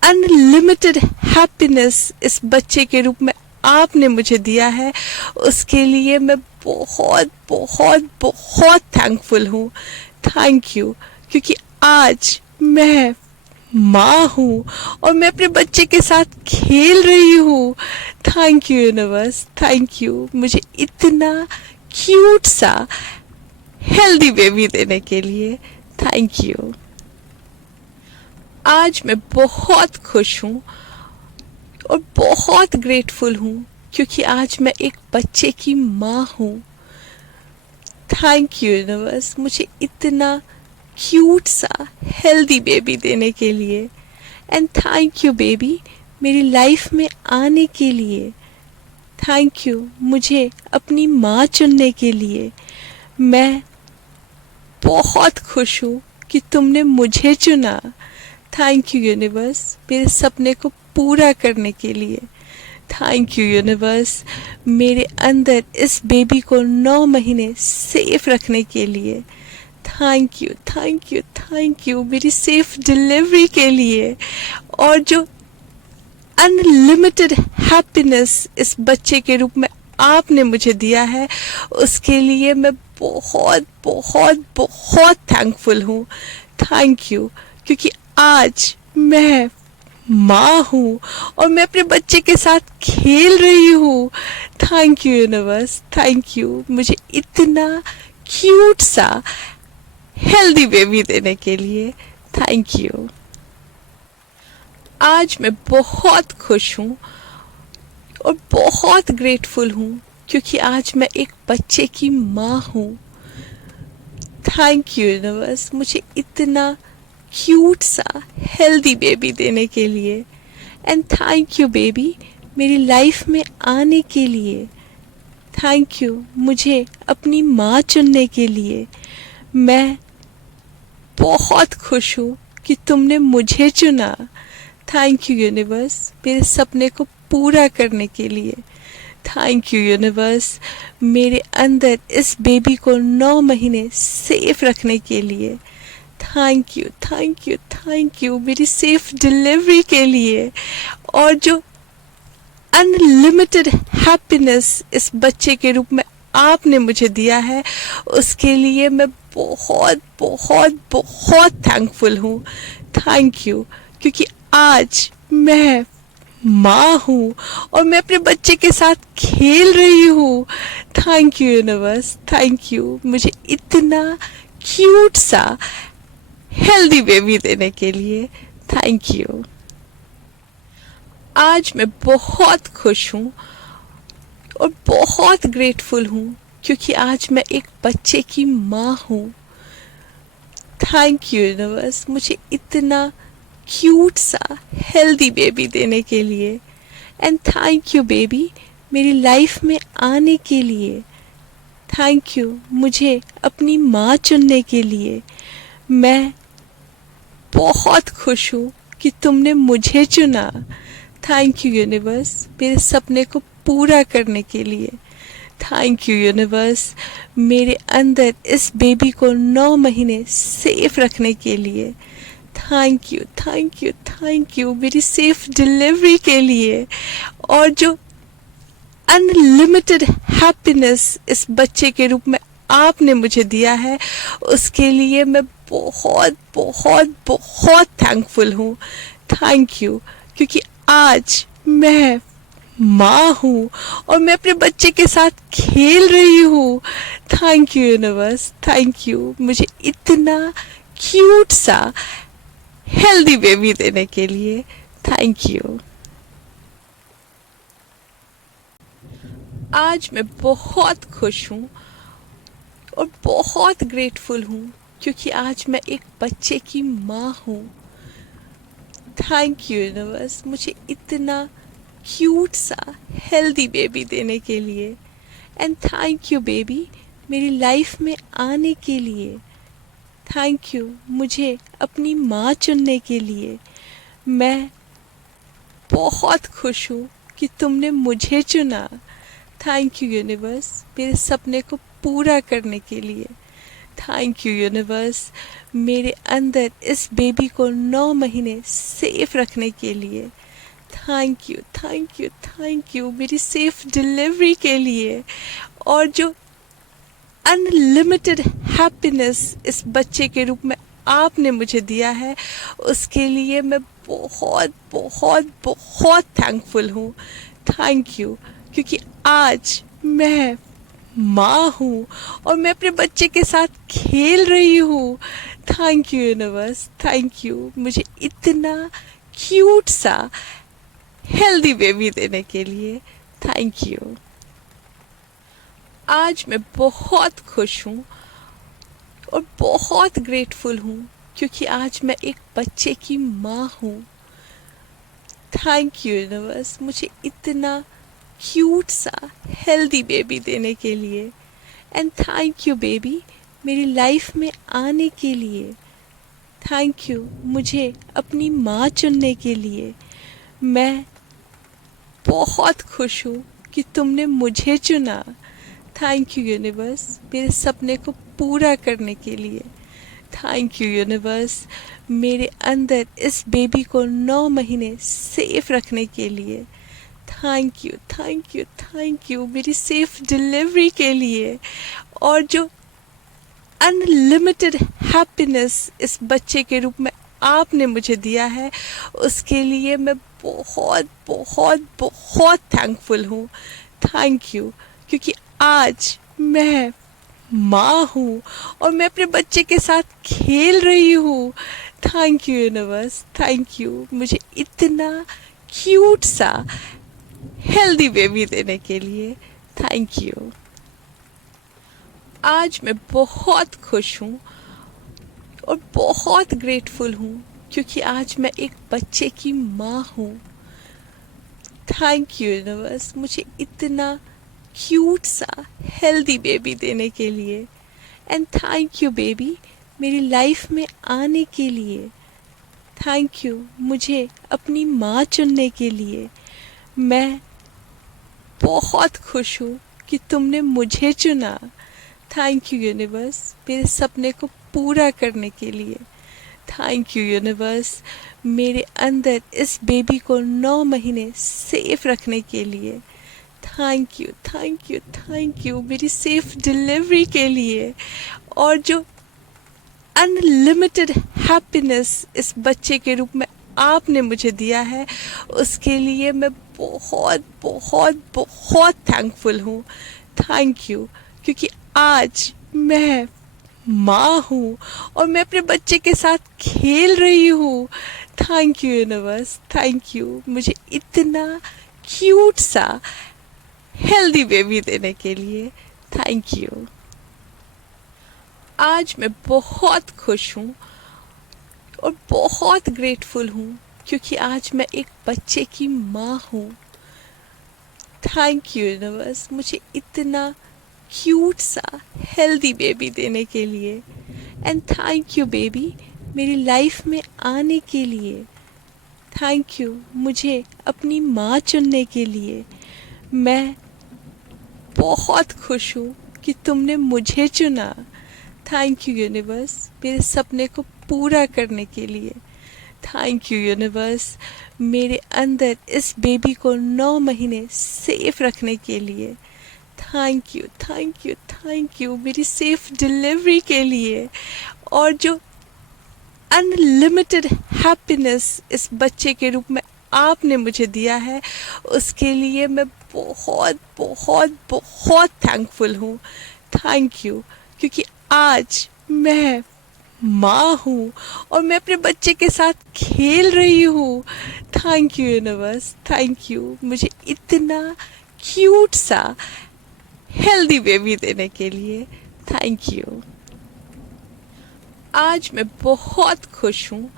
अनलिमिटेड हैप्पीनेस इस बच्चे के रूप में आपने मुझे दिया है, उसके लिए मैं बहुत बहुत बहुत थैंकफुल हूँ। थैंक यू, क्योंकि आज मैं माँ हूँ और मैं अपने बच्चे के साथ खेल रही हूँ। Thank you universe, thank you मुझे इतना क्यूट सा हेल्दी बेबी देने के लिए। Thank you. आज मैं बहुत खुश हूँ और बहुत ग्रेटफुल हूँ, क्योंकि आज मैं एक बच्चे की माँ हूँ। थैंक यू यूनिवर्स मुझे इतना क्यूट सा हेल्दी बेबी देने के लिए। एंड थैंक यू बेबी मेरी लाइफ में आने के लिए। थैंक यू मुझे अपनी माँ चुनने के लिए। मैं बहुत खुश हूँ कि तुमने मुझे चुना। थैंक यू यूनिवर्स मेरे सपने को पूरा करने के लिए। थैंक यू यूनिवर्स मेरे अंदर इस बेबी को 9 महीने सेफ रखने के लिए। Thank you thank you thank you मेरी सेफ डिलीवरी के लिए। और जो अनलिमिटेड हैप्पीनेस इस बच्चे के रूप में आपने मुझे दिया है उसके लिए मैं बहुत बहुत बहुत थैंकफुल हूँ। थैंक यू क्योंकि आज मैं माँ हूँ और मैं अपने बच्चे के साथ खेल रही हूँ। Thank you universe thank you मुझे इतना क्यूट सा हेल्दी बेबी देने के लिए। Thank you. आज मैं बहुत खुश हूँ और बहुत ग्रेटफुल हूँ क्योंकि आज मैं एक बच्चे की माँ हूँ। थैंक यू यूनिवर्स मुझे इतना क्यूट सा हेल्दी बेबी देने के लिए। एंड थैंक यू बेबी मेरी लाइफ में आने के लिए। थैंक यू मुझे अपनी माँ चुनने के लिए। मैं बहुत खुश हूँ कि तुमने मुझे चुना। थैंक यू यूनिवर्स मेरे सपने को पूरा करने के लिए। थैंक यू यूनिवर्स मेरे अंदर इस बेबी को 9 महीने सेफ रखने के लिए। Thank you thank you thank you मेरी सेफ डिलीवरी के लिए। और जो अनलिमिटेड हैप्पीनेस इस बच्चे के रूप में आपने मुझे दिया है उसके लिए मैं बहुत बहुत बहुत थैंकफुल हूँ। थैंक यू क्योंकि आज मैं माँ हूँ और मैं अपने बच्चे के साथ खेल रही हूँ। Thank you universe thank you मुझे इतना क्यूट सा हेल्दी बेबी देने के लिए। Thank you. आज मैं बहुत खुश हूँ और बहुत ग्रेटफुल हूँ क्योंकि आज मैं एक बच्चे की माँ हूँ। थैंक यू यूनिवर्स मुझे इतना क्यूट सा हेल्दी बेबी देने के लिए। एंड थैंक यू बेबी मेरी लाइफ में आने के लिए। थैंक यू मुझे अपनी माँ चुनने के लिए। मैं बहुत खुश हूँ कि तुमने मुझे चुना। थैंक यू यूनिवर्स मेरे सपने को पूरा करने के लिए। थैंक यू यूनिवर्स मेरे अंदर इस बेबी को 9 महीने सेफ रखने के लिए। Thank you thank you thank you मेरी सेफ डिलीवरी के लिए। और जो अनलिमिटेड हैप्पीनेस इस बच्चे के रूप में आपने मुझे दिया है उसके लिए मैं बहुत बहुत बहुत थैंकफुल हूँ। थैंक यू क्योंकि आज मैं माँ हूँ और मैं अपने बच्चे के साथ खेल रही हूँ। Thank you universe thank you मुझे इतना क्यूट सा हेल्दी बेबी देने के लिए। Thank you. आज मैं बहुत खुश हूँ और बहुत ग्रेटफुल हूँ क्योंकि आज मैं एक बच्चे की माँ हूँ। थैंक यू यूनिवर्स मुझे इतना क्यूट सा हेल्दी बेबी देने के लिए। एंड थैंक यू बेबी मेरी लाइफ में आने के लिए। थैंक यू मुझे अपनी माँ चुनने के लिए। मैं बहुत खुश हूँ कि तुमने मुझे चुना। थैंक यू यूनिवर्स मेरे सपने को पूरा करने के लिए। थैंक यू यूनिवर्स मेरे अंदर इस बेबी को 9 महीने सेफ रखने के लिए। Thank you thank you thank you मेरी सेफ डिलीवरी के लिए। और जो अनलिमिटेड हैप्पीनेस इस बच्चे के रूप में आपने मुझे दिया है उसके लिए मैं बहुत बहुत बहुत थैंकफुल हूँ। थैंक यू क्योंकि आज मैं माँ हूँ और मैं अपने बच्चे के साथ खेल रही हूँ। Thank you universe thank you मुझे इतना क्यूट सा हेल्दी बेबी देने के लिए। Thank you. आज मैं बहुत खुश हूँ और बहुत ग्रेटफुल हूँ क्योंकि आज मैं एक बच्चे की माँ हूँ। थैंक यू यूनिवर्स मुझे इतना क्यूट सा हेल्दी बेबी देने के लिए। एंड थैंक यू बेबी मेरी लाइफ में आने के लिए। थैंक यू मुझे अपनी माँ चुनने के लिए। मैं बहुत खुश हूँ कि तुमने मुझे चुना। थैंक यू यूनिवर्स मेरे सपने को पूरा करने के लिए। थैंक यू यूनिवर्स मेरे अंदर इस बेबी को 9 महीने सेफ रखने के लिए। Thank you thank you thank you मेरी सेफ डिलीवरी के लिए। और जो अनलिमिटेड हैप्पीनेस इस बच्चे के रूप में आपने मुझे दिया है उसके लिए मैं बहुत बहुत बहुत थैंकफुल हूँ। थैंक यू क्योंकि आज मैं माँ हूँ और मैं अपने बच्चे के साथ खेल रही हूँ। Thank you universe thank you मुझे इतना क्यूट सा हेल्दी बेबी देने के लिए। Thank you. आज मैं बहुत खुश हूँ और बहुत ग्रेटफुल हूँ क्योंकि आज मैं एक बच्चे की माँ हूँ। थैंक यू यूनिवर्स मुझे इतना क्यूट सा हेल्दी बेबी देने के लिए। एंड थैंक यू बेबी मेरी लाइफ में आने के लिए। थैंक यू मुझे अपनी माँ चुनने के लिए। मैं बहुत खुश हूँ कि तुमने मुझे चुना। थैंक यू यूनिवर्स मेरे सपने को पूरा करने के लिए। थैंक यू यूनिवर्स मेरे अंदर इस बेबी को 9 महीने सेफ रखने के लिए। Thank you thank you thank you मेरी सेफ डिलीवरी के लिए। और जो अनलिमिटेड हैप्पीनेस इस बच्चे के रूप में आपने मुझे दिया है उसके लिए मैं बहुत बहुत बहुत थैंकफुल हूँ। थैंक यू क्योंकि आज मैं माँ हूँ और मैं अपने बच्चे के साथ खेल रही हूँ। Thank you universe thank you मुझे इतना क्यूट सा हेल्दी बेबी देने के लिए। Thank you. आज मैं बहुत खुश हूँ और बहुत ग्रेटफुल हूँ क्योंकि आज मैं एक बच्चे की माँ हूँ। थैंक यू यूनिवर्स मुझे इतना क्यूट सा हेल्दी बेबी देने के लिए। एंड थैंक यू बेबी मेरी लाइफ में आने के लिए। थैंक यू मुझे अपनी माँ चुनने के लिए। मैं बहुत खुश हूँ कि तुमने मुझे चुना। थैंक यू यूनिवर्स मेरे सपने को पूरा करने के लिए। थैंक यू यूनिवर्स मेरे अंदर इस बेबी को 9 महीने सेफ रखने के लिए। Thank you thank you thank you मेरी सेफ डिलीवरी के लिए। और जो अनलिमिटेड हैप्पीनेस इस बच्चे के रूप में आपने मुझे दिया है उसके लिए मैं बहुत बहुत बहुत थैंकफुल हूँ। थैंक यू क्योंकि आज मैं माँ हूँ और मैं अपने बच्चे के साथ खेल रही हूँ। Thank you universe thank you मुझे इतना क्यूट सा हेल्दी बेबी देने के लिए। Thank you. आज मैं बहुत खुश हूँ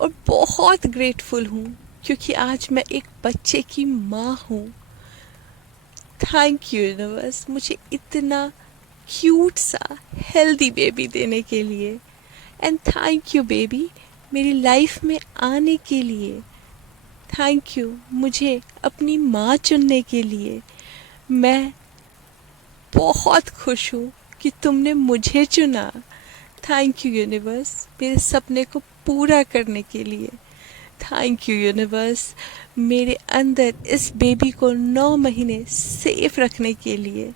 और बहुत ग्रेटफुल हूँ क्योंकि आज मैं एक बच्चे की माँ हूँ। थैंक यू यूनिवर्स मुझे इतना क्यूट सा हेल्दी बेबी देने के लिए। एंड थैंक यू बेबी मेरी लाइफ में आने के लिए। थैंक यू मुझे अपनी माँ चुनने के लिए। मैं बहुत खुश हूँ कि तुमने मुझे चुना। थैंक यू यूनिवर्स मेरे सपने को पूरा करने के लिए। थैंक यू यूनिवर्स मेरे अंदर इस बेबी को 9 महीने सेफ रखने के लिए।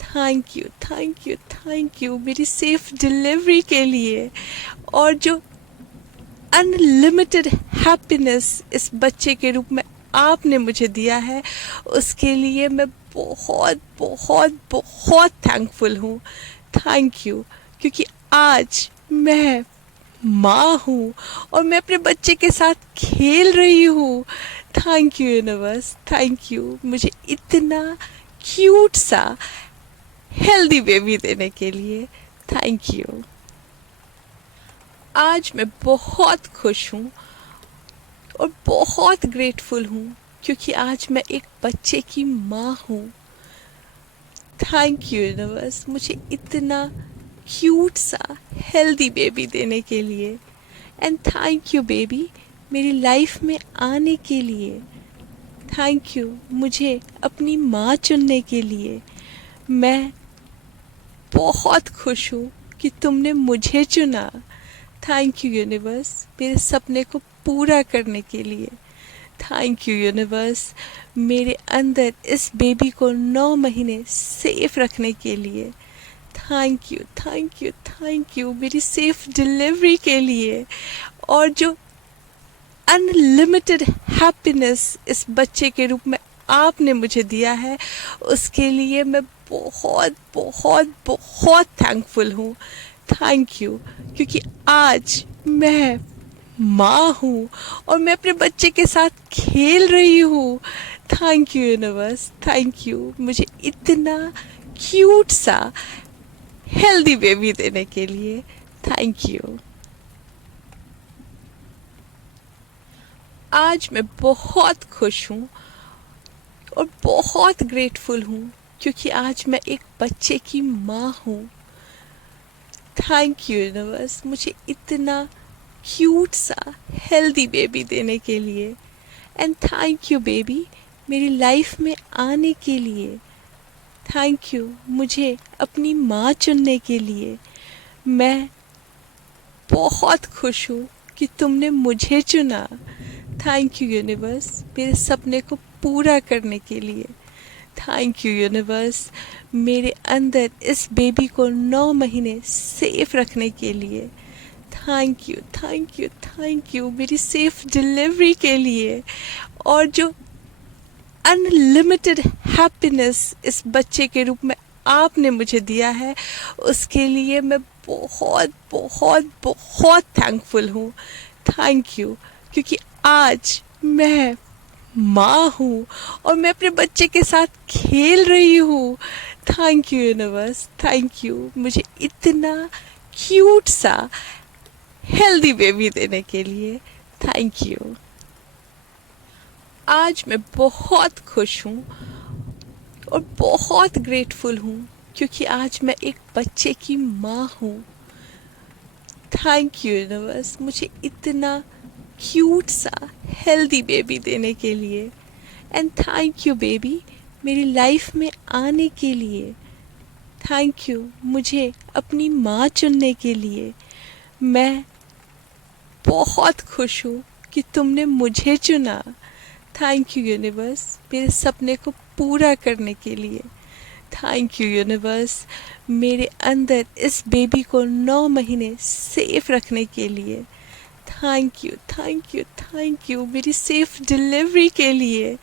Thank you thank you thank you मेरी सेफ डिलीवरी के लिए। और जो अनलिमिटेड हैप्पीनेस इस बच्चे के रूप में आपने मुझे दिया है उसके लिए मैं बहुत बहुत बहुत थैंकफुल हूँ। थैंक यू क्योंकि आज मैं माँ हूँ और मैं अपने बच्चे के साथ खेल रही हूँ। Thank you universe thank you मुझे इतना क्यूट सा हेल्दी बेबी देने के लिए। Thank you. आज मैं बहुत खुश हूँ और बहुत ग्रेटफुल हूँ क्योंकि आज मैं एक बच्चे की माँ हूँ। थैंक यू यूनिवर्स मुझे इतना क्यूट सा हेल्दी बेबी देने के लिए। एंड थैंक यू बेबी मेरी लाइफ में आने के लिए। थैंक यू मुझे अपनी माँ चुनने के लिए। मैं बहुत खुश हूँ कि तुमने मुझे चुना। थैंक यू यूनिवर्स मेरे सपने को पूरा करने के लिए। थैंक यू यूनिवर्स मेरे अंदर इस बेबी को 9 महीने सेफ रखने के लिए। Thank you thank you thank you मेरी सेफ डिलीवरी के लिए। और जो अनलिमिटेड हैप्पीनेस इस बच्चे के रूप में आपने मुझे दिया है उसके लिए मैं बहुत बहुत बहुत थैंकफुल हूँ। थैंक यू क्योंकि आज मैं माँ हूँ और मैं अपने बच्चे के साथ खेल रही हूँ। Thank you universe thank you मुझे इतना क्यूट सा हेल्दी बेबी देने के लिए। Thank you. आज मैं बहुत खुश हूँ और बहुत ग्रेटफुल हूँ क्योंकि आज मैं एक बच्चे की माँ हूँ। थैंक यू यूनिवर्स मुझे इतना क्यूट सा हेल्दी बेबी देने के लिए। एंड थैंक यू बेबी मेरी लाइफ में आने के लिए। थैंक यू मुझे अपनी माँ चुनने के लिए। मैं बहुत खुश हूँ कि तुमने मुझे चुना। थैंक यू यूनिवर्स मेरे सपने को पूरा करने के लिए। थैंक यू यूनिवर्स मेरे अंदर इस बेबी को 9 महीने सेफ रखने के लिए। Thank you thank you thank you मेरी सेफ डिलीवरी के लिए। और जो अनलिमिटेड हैप्पीनेस इस बच्चे के रूप में आपने मुझे दिया है उसके लिए मैं बहुत बहुत बहुत थैंकफुल हूँ। थैंक यू क्योंकि आज मैं माँ हूँ और मैं अपने बच्चे के साथ खेल रही हूँ। Thank you universe thank you मुझे इतना क्यूट सा हेल्दी बेबी देने के लिए। Thank you. आज मैं बहुत खुश हूँ और बहुत ग्रेटफुल हूँ क्योंकि आज मैं एक बच्चे की माँ हूँ। थैंक यू यूनिवर्स मुझे इतना क्यूट सा हेल्दी बेबी देने के लिए। एंड थैंक यू बेबी मेरी लाइफ में आने के लिए। थैंक यू मुझे अपनी माँ चुनने के लिए। मैं बहुत खुश हूँ कि तुमने मुझे चुना। थैंक यू यूनिवर्स मेरे सपने को पूरा करने के लिए। थैंक यू यूनिवर्स मेरे अंदर इस बेबी को 9 महीने सेफ रखने के लिए। Thank you thank you thank you मेरी सेफ डिलीवरी के लिए।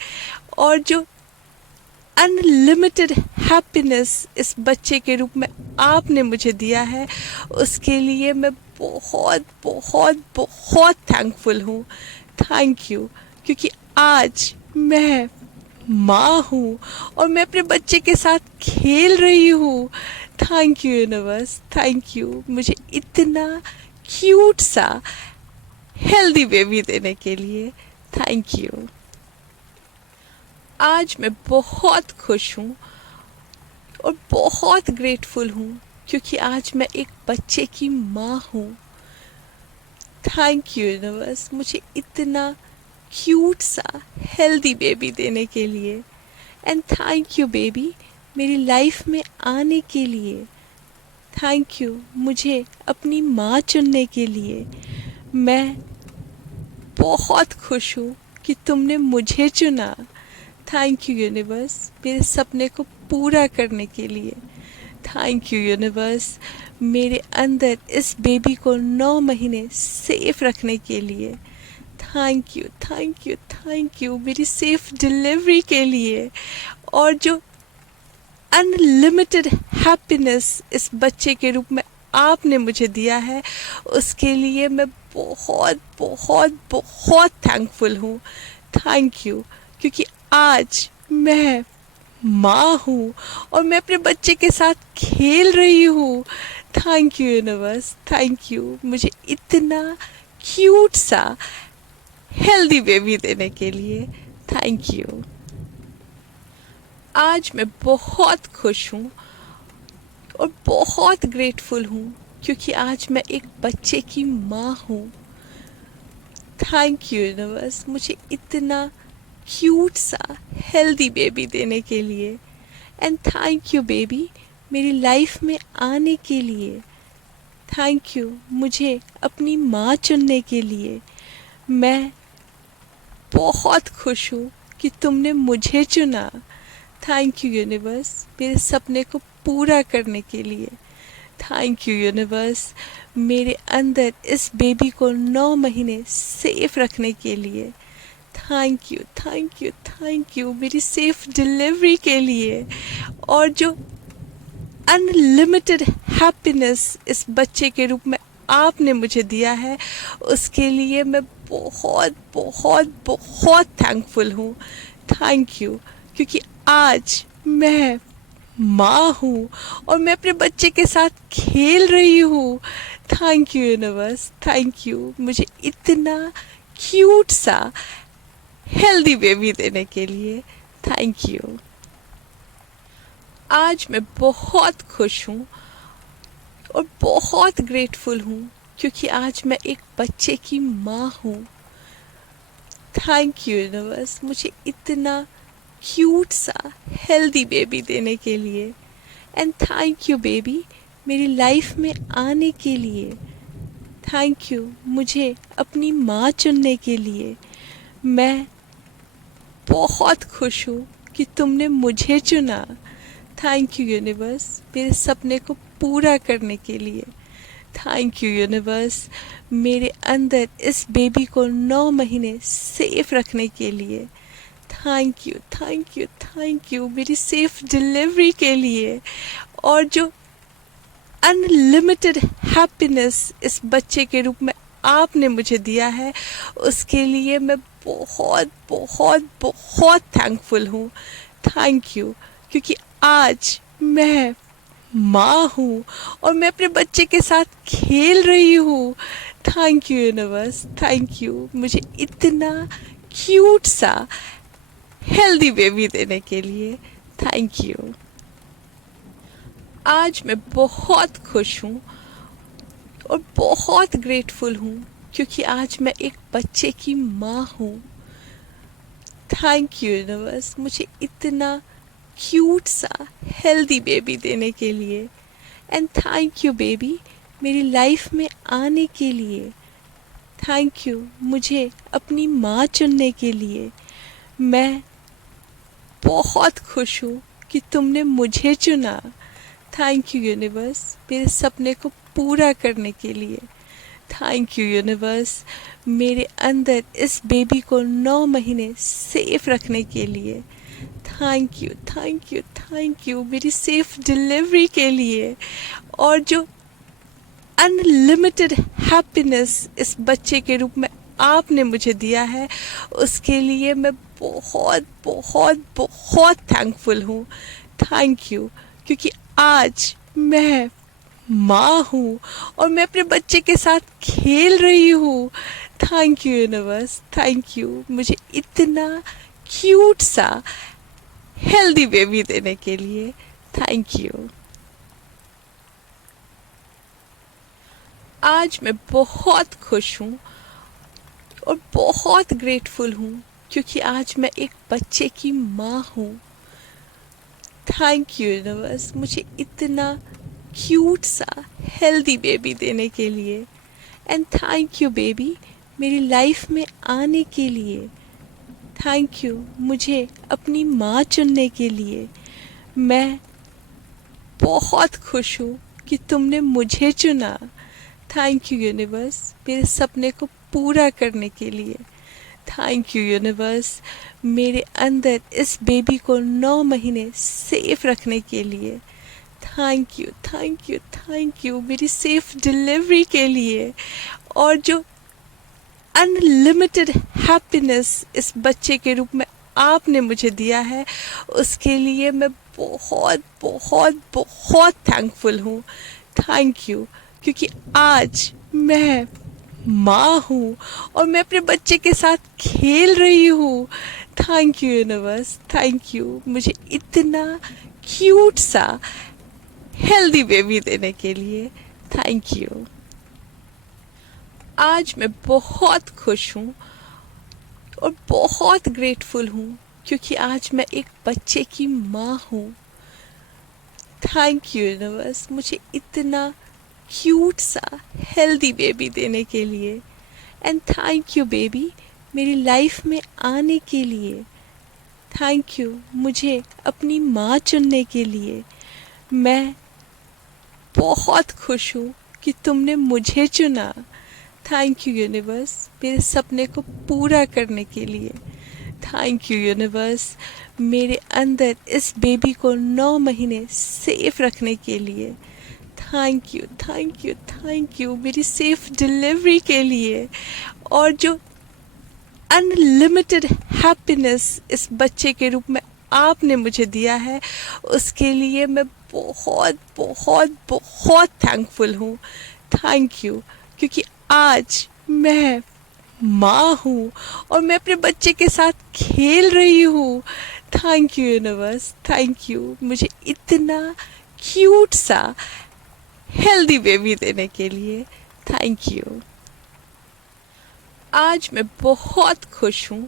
और जो अनलिमिटेड हैप्पीनेस इस बच्चे के रूप में आपने मुझे दिया है उसके लिए मैं बहुत बहुत बहुत थैंकफुल हूँ। थैंक यू क्योंकि आज मैं माँ हूँ और मैं अपने बच्चे के साथ खेल रही हूँ। Thank you universe thank you मुझे इतना क्यूट सा हेल्दी बेबी देने के लिए। Thank you. आज मैं बहुत खुश हूँ और बहुत ग्रेटफुल हूँ क्योंकि आज मैं एक बच्चे की माँ हूँ। थैंक यू यूनिवर्स मुझे इतना क्यूट सा हेल्दी बेबी देने के लिए। एंड थैंक यू बेबी मेरी लाइफ में आने के लिए। थैंक यू मुझे अपनी माँ चुनने के लिए। मैं बहुत खुश हूँ कि तुमने मुझे चुना। थैंक यू यूनिवर्स मेरे सपने को पूरा करने के लिए। थैंक यू यूनिवर्स मेरे अंदर इस बेबी को 9 महीने सेफ रखने के लिए। Thank you thank you thank you मेरी सेफ डिलीवरी के लिए। और जो अनलिमिटेड हैप्पीनेस इस बच्चे के रूप में आपने मुझे दिया है उसके लिए मैं बहुत बहुत बहुत थैंकफुल हूँ। थैंक यू क्योंकि आज मैं माँ हूँ और मैं अपने बच्चे के साथ खेल रही हूँ। Thank you universe thank you मुझे इतना क्यूट सा हेल्दी बेबी देने के लिए। Thank you. आज मैं बहुत खुश हूँ और बहुत ग्रेटफुल हूँ क्योंकि आज मैं एक बच्चे की माँ हूँ। थैंक यू यूनिवर्स मुझे इतना क्यूट सा हेल्दी बेबी देने के लिए। एंड थैंक यू बेबी मेरी लाइफ में आने के लिए। थैंक यू मुझे अपनी माँ चुनने के लिए। मैं बहुत खुश हूँ कि तुमने मुझे चुना। थैंक यू यूनिवर्स मेरे सपने को पूरा करने के लिए। थैंक यू यूनिवर्स मेरे अंदर इस बेबी को 9 महीने सेफ रखने के लिए। Thank you thank you thank you मेरी सेफ डिलीवरी के लिए। और जो अनलिमिटेड हैप्पीनेस इस बच्चे के रूप में आपने मुझे दिया है उसके लिए मैं बहुत बहुत बहुत थैंकफुल हूँ। थैंक यू क्योंकि आज मैं माँ हूँ और मैं अपने बच्चे के साथ खेल रही हूँ। Thank you universe thank you मुझे इतना क्यूट सा हेल्दी बेबी देने के लिए। Thank you. आज मैं बहुत खुश हूँ और बहुत ग्रेटफुल हूँ क्योंकि आज मैं एक बच्चे की माँ हूँ। थैंक यू यूनिवर्स मुझे इतना क्यूट सा हेल्दी बेबी देने के लिए। एंड थैंक यू बेबी मेरी लाइफ में आने के लिए। थैंक यू मुझे अपनी माँ चुनने के लिए। मैं बहुत खुश हूँ कि तुमने मुझे चुना। थैंक यू यूनिवर्स मेरे सपने को पूरा करने के लिए। थैंक यू यूनिवर्स मेरे अंदर इस बेबी को 9 महीने सेफ रखने के लिए। Thank you thank you thank you मेरी सेफ डिलीवरी के लिए। और जो अनलिमिटेड हैप्पीनेस इस बच्चे के रूप में आपने मुझे दिया है उसके लिए मैं बहुत बहुत बहुत थैंकफुल हूँ। थैंक यू क्योंकि आज मैं माँ हूँ और मैं अपने बच्चे के साथ खेल रही हूँ। Thank you universe thank you मुझे इतना क्यूट सा हेल्दी बेबी देने के लिए। Thank you. आज मैं बहुत खुश हूँ और बहुत ग्रेटफुल हूँ क्योंकि आज मैं एक बच्चे की माँ हूँ। थैंक यू यूनिवर्स मुझे इतना क्यूट सा हेल्दी बेबी देने के लिए। एंड थैंक यू बेबी मेरी लाइफ में आने के लिए। थैंक यू मुझे अपनी माँ चुनने के लिए। मैं बहुत खुश हूँ कि तुमने मुझे चुना। थैंक यू यूनिवर्स मेरे सपने को पूरा करने के लिए। थैंक यू यूनिवर्स मेरे अंदर इस बेबी को 9 महीने सेफ रखने के लिए। Thank you thank you thank you मेरी सेफ डिलीवरी के लिए। और जो अनलिमिटेड हैप्पीनेस इस बच्चे के रूप में आपने मुझे दिया है उसके लिए मैं बहुत बहुत बहुत थैंकफुल हूँ। थैंक यू क्योंकि आज मैं माँ हूँ और मैं अपने बच्चे के साथ खेल रही हूँ। Thank you universe thank you मुझे इतना क्यूट सा हेल्दी बेबी देने के लिए। Thank you. आज मैं बहुत खुश हूँ और बहुत ग्रेटफुल हूँ क्योंकि आज मैं एक बच्चे की माँ हूँ। थैंक यू यूनिवर्स मुझे इतना क्यूट सा हेल्दी बेबी देने के लिए। एंड थैंक यू बेबी मेरी लाइफ में आने के लिए। थैंक यू मुझे अपनी माँ चुनने के लिए। मैं बहुत खुश हूँ कि तुमने मुझे चुना। थैंक यू यूनिवर्स मेरे सपने को पूरा करने के लिए। थैंक यू यूनिवर्स मेरे अंदर इस बेबी को 9 महीने सेफ रखने के लिए। Thank you thank you thank you मेरी सेफ डिलीवरी के लिए। और जो अनलिमिटेड हैप्पीनेस इस बच्चे के रूप में आपने मुझे दिया है उसके लिए मैं बहुत बहुत बहुत थैंकफुल हूँ। थैंक यू क्योंकि आज मैं माँ हूँ और मैं अपने बच्चे के साथ खेल रही हूँ। Thank you universe, thank you मुझे इतना क्यूट सा हेल्दी बेबी देने के लिए। Thank you. आज मैं बहुत खुश हूँ और बहुत ग्रेटफुल हूँ क्योंकि आज मैं एक बच्चे की माँ हूँ। थैंक यू यूनिवर्स मुझे इतना क्यूट सा हेल्दी बेबी देने के लिए। एंड थैंक यू बेबी मेरी लाइफ में आने के लिए। थैंक यू मुझे अपनी माँ चुनने के लिए। मैं बहुत खुश हूँ कि तुमने मुझे चुना। थैंक यू यूनिवर्स मेरे सपने को पूरा करने के लिए। थैंक यू यूनिवर्स मेरे अंदर इस बेबी को 9 महीने सेफ रखने के लिए। Thank you thank you thank you मेरी सेफ डिलीवरी के लिए। और जो अनलिमिटेड हैप्पीनेस इस बच्चे के रूप में आपने मुझे दिया है उसके लिए मैं बहुत बहुत बहुत थैंकफुल हूँ। थैंक यू क्योंकि आज मैं माँ हूँ और मैं अपने बच्चे के साथ खेल रही हूँ। Thank you universe, thank you मुझे इतना क्यूट सा हेल्दी बेबी देने के लिए। Thank you. आज मैं बहुत खुश हूँ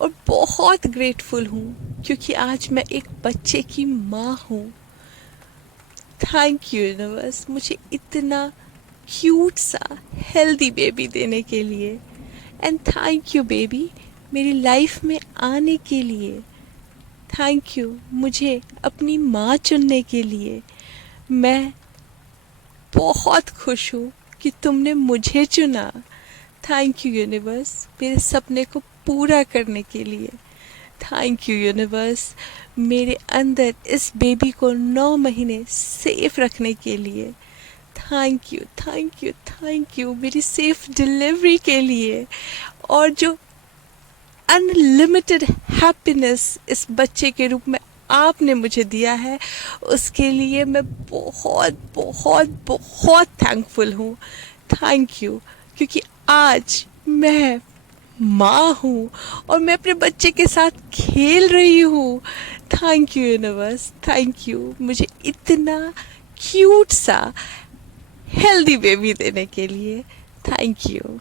और बहुत ग्रेटफुल हूँ क्योंकि आज मैं एक बच्चे की माँ हूँ। थैंक यू यूनिवर्स मुझे इतना क्यूट सा हेल्दी बेबी देने के लिए। एंड थैंक यू बेबी मेरी लाइफ में आने के लिए। थैंक यू मुझे अपनी माँ चुनने के लिए। मैं बहुत खुश हूँ कि तुमने मुझे चुना। थैंक यू यूनिवर्स मेरे सपने को पूरा करने के लिए। थैंक यू यूनिवर्स मेरे अंदर इस बेबी को 9 महीने सेफ रखने के लिए। Thank you thank you thank you मेरी सेफ डिलीवरी के लिए। और जो अनलिमिटेड हैप्पीनेस इस बच्चे के रूप में आपने मुझे दिया है उसके लिए मैं बहुत बहुत बहुत थैंकफुल हूँ। थैंक यू क्योंकि आज मैं माँ हूँ और मैं अपने बच्चे के साथ खेल रही हूँ। Thank you universe, thank you मुझे इतना क्यूट सा हेल्दी बेबी देने के लिए। Thank you.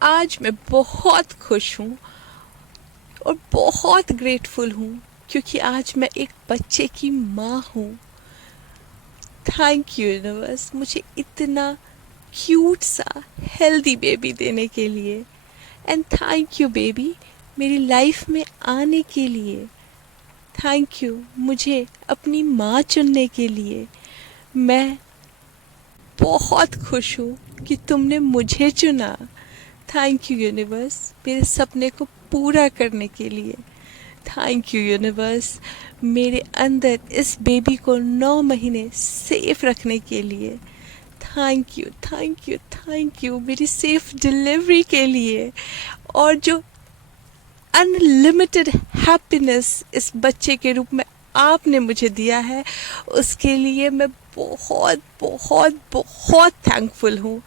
आज मैं बहुत खुश हूँ और बहुत ग्रेटफुल हूँ क्योंकि आज मैं एक बच्चे की माँ हूँ। थैंक यू यूनिवर्स मुझे इतना क्यूट सा हेल्दी बेबी देने के लिए। एंड थैंक यू बेबी मेरी लाइफ में आने के लिए। थैंक यू मुझे अपनी माँ चुनने के लिए। मैं बहुत खुश हूँ कि तुमने मुझे चुना। थैंक यू यूनिवर्स मेरे सपने को पूरा करने के लिए। थैंक यू यूनिवर्स मेरे अंदर इस बेबी को 9 महीने सेफ रखने के लिए। Thank you thank you thank you मेरी सेफ डिलीवरी के लिए। और जो अनलिमिटेड हैप्पीनेस इस बच्चे के रूप में आपने मुझे दिया है उसके लिए मैं बहुत बहुत बहुत थैंकफुल हूँ।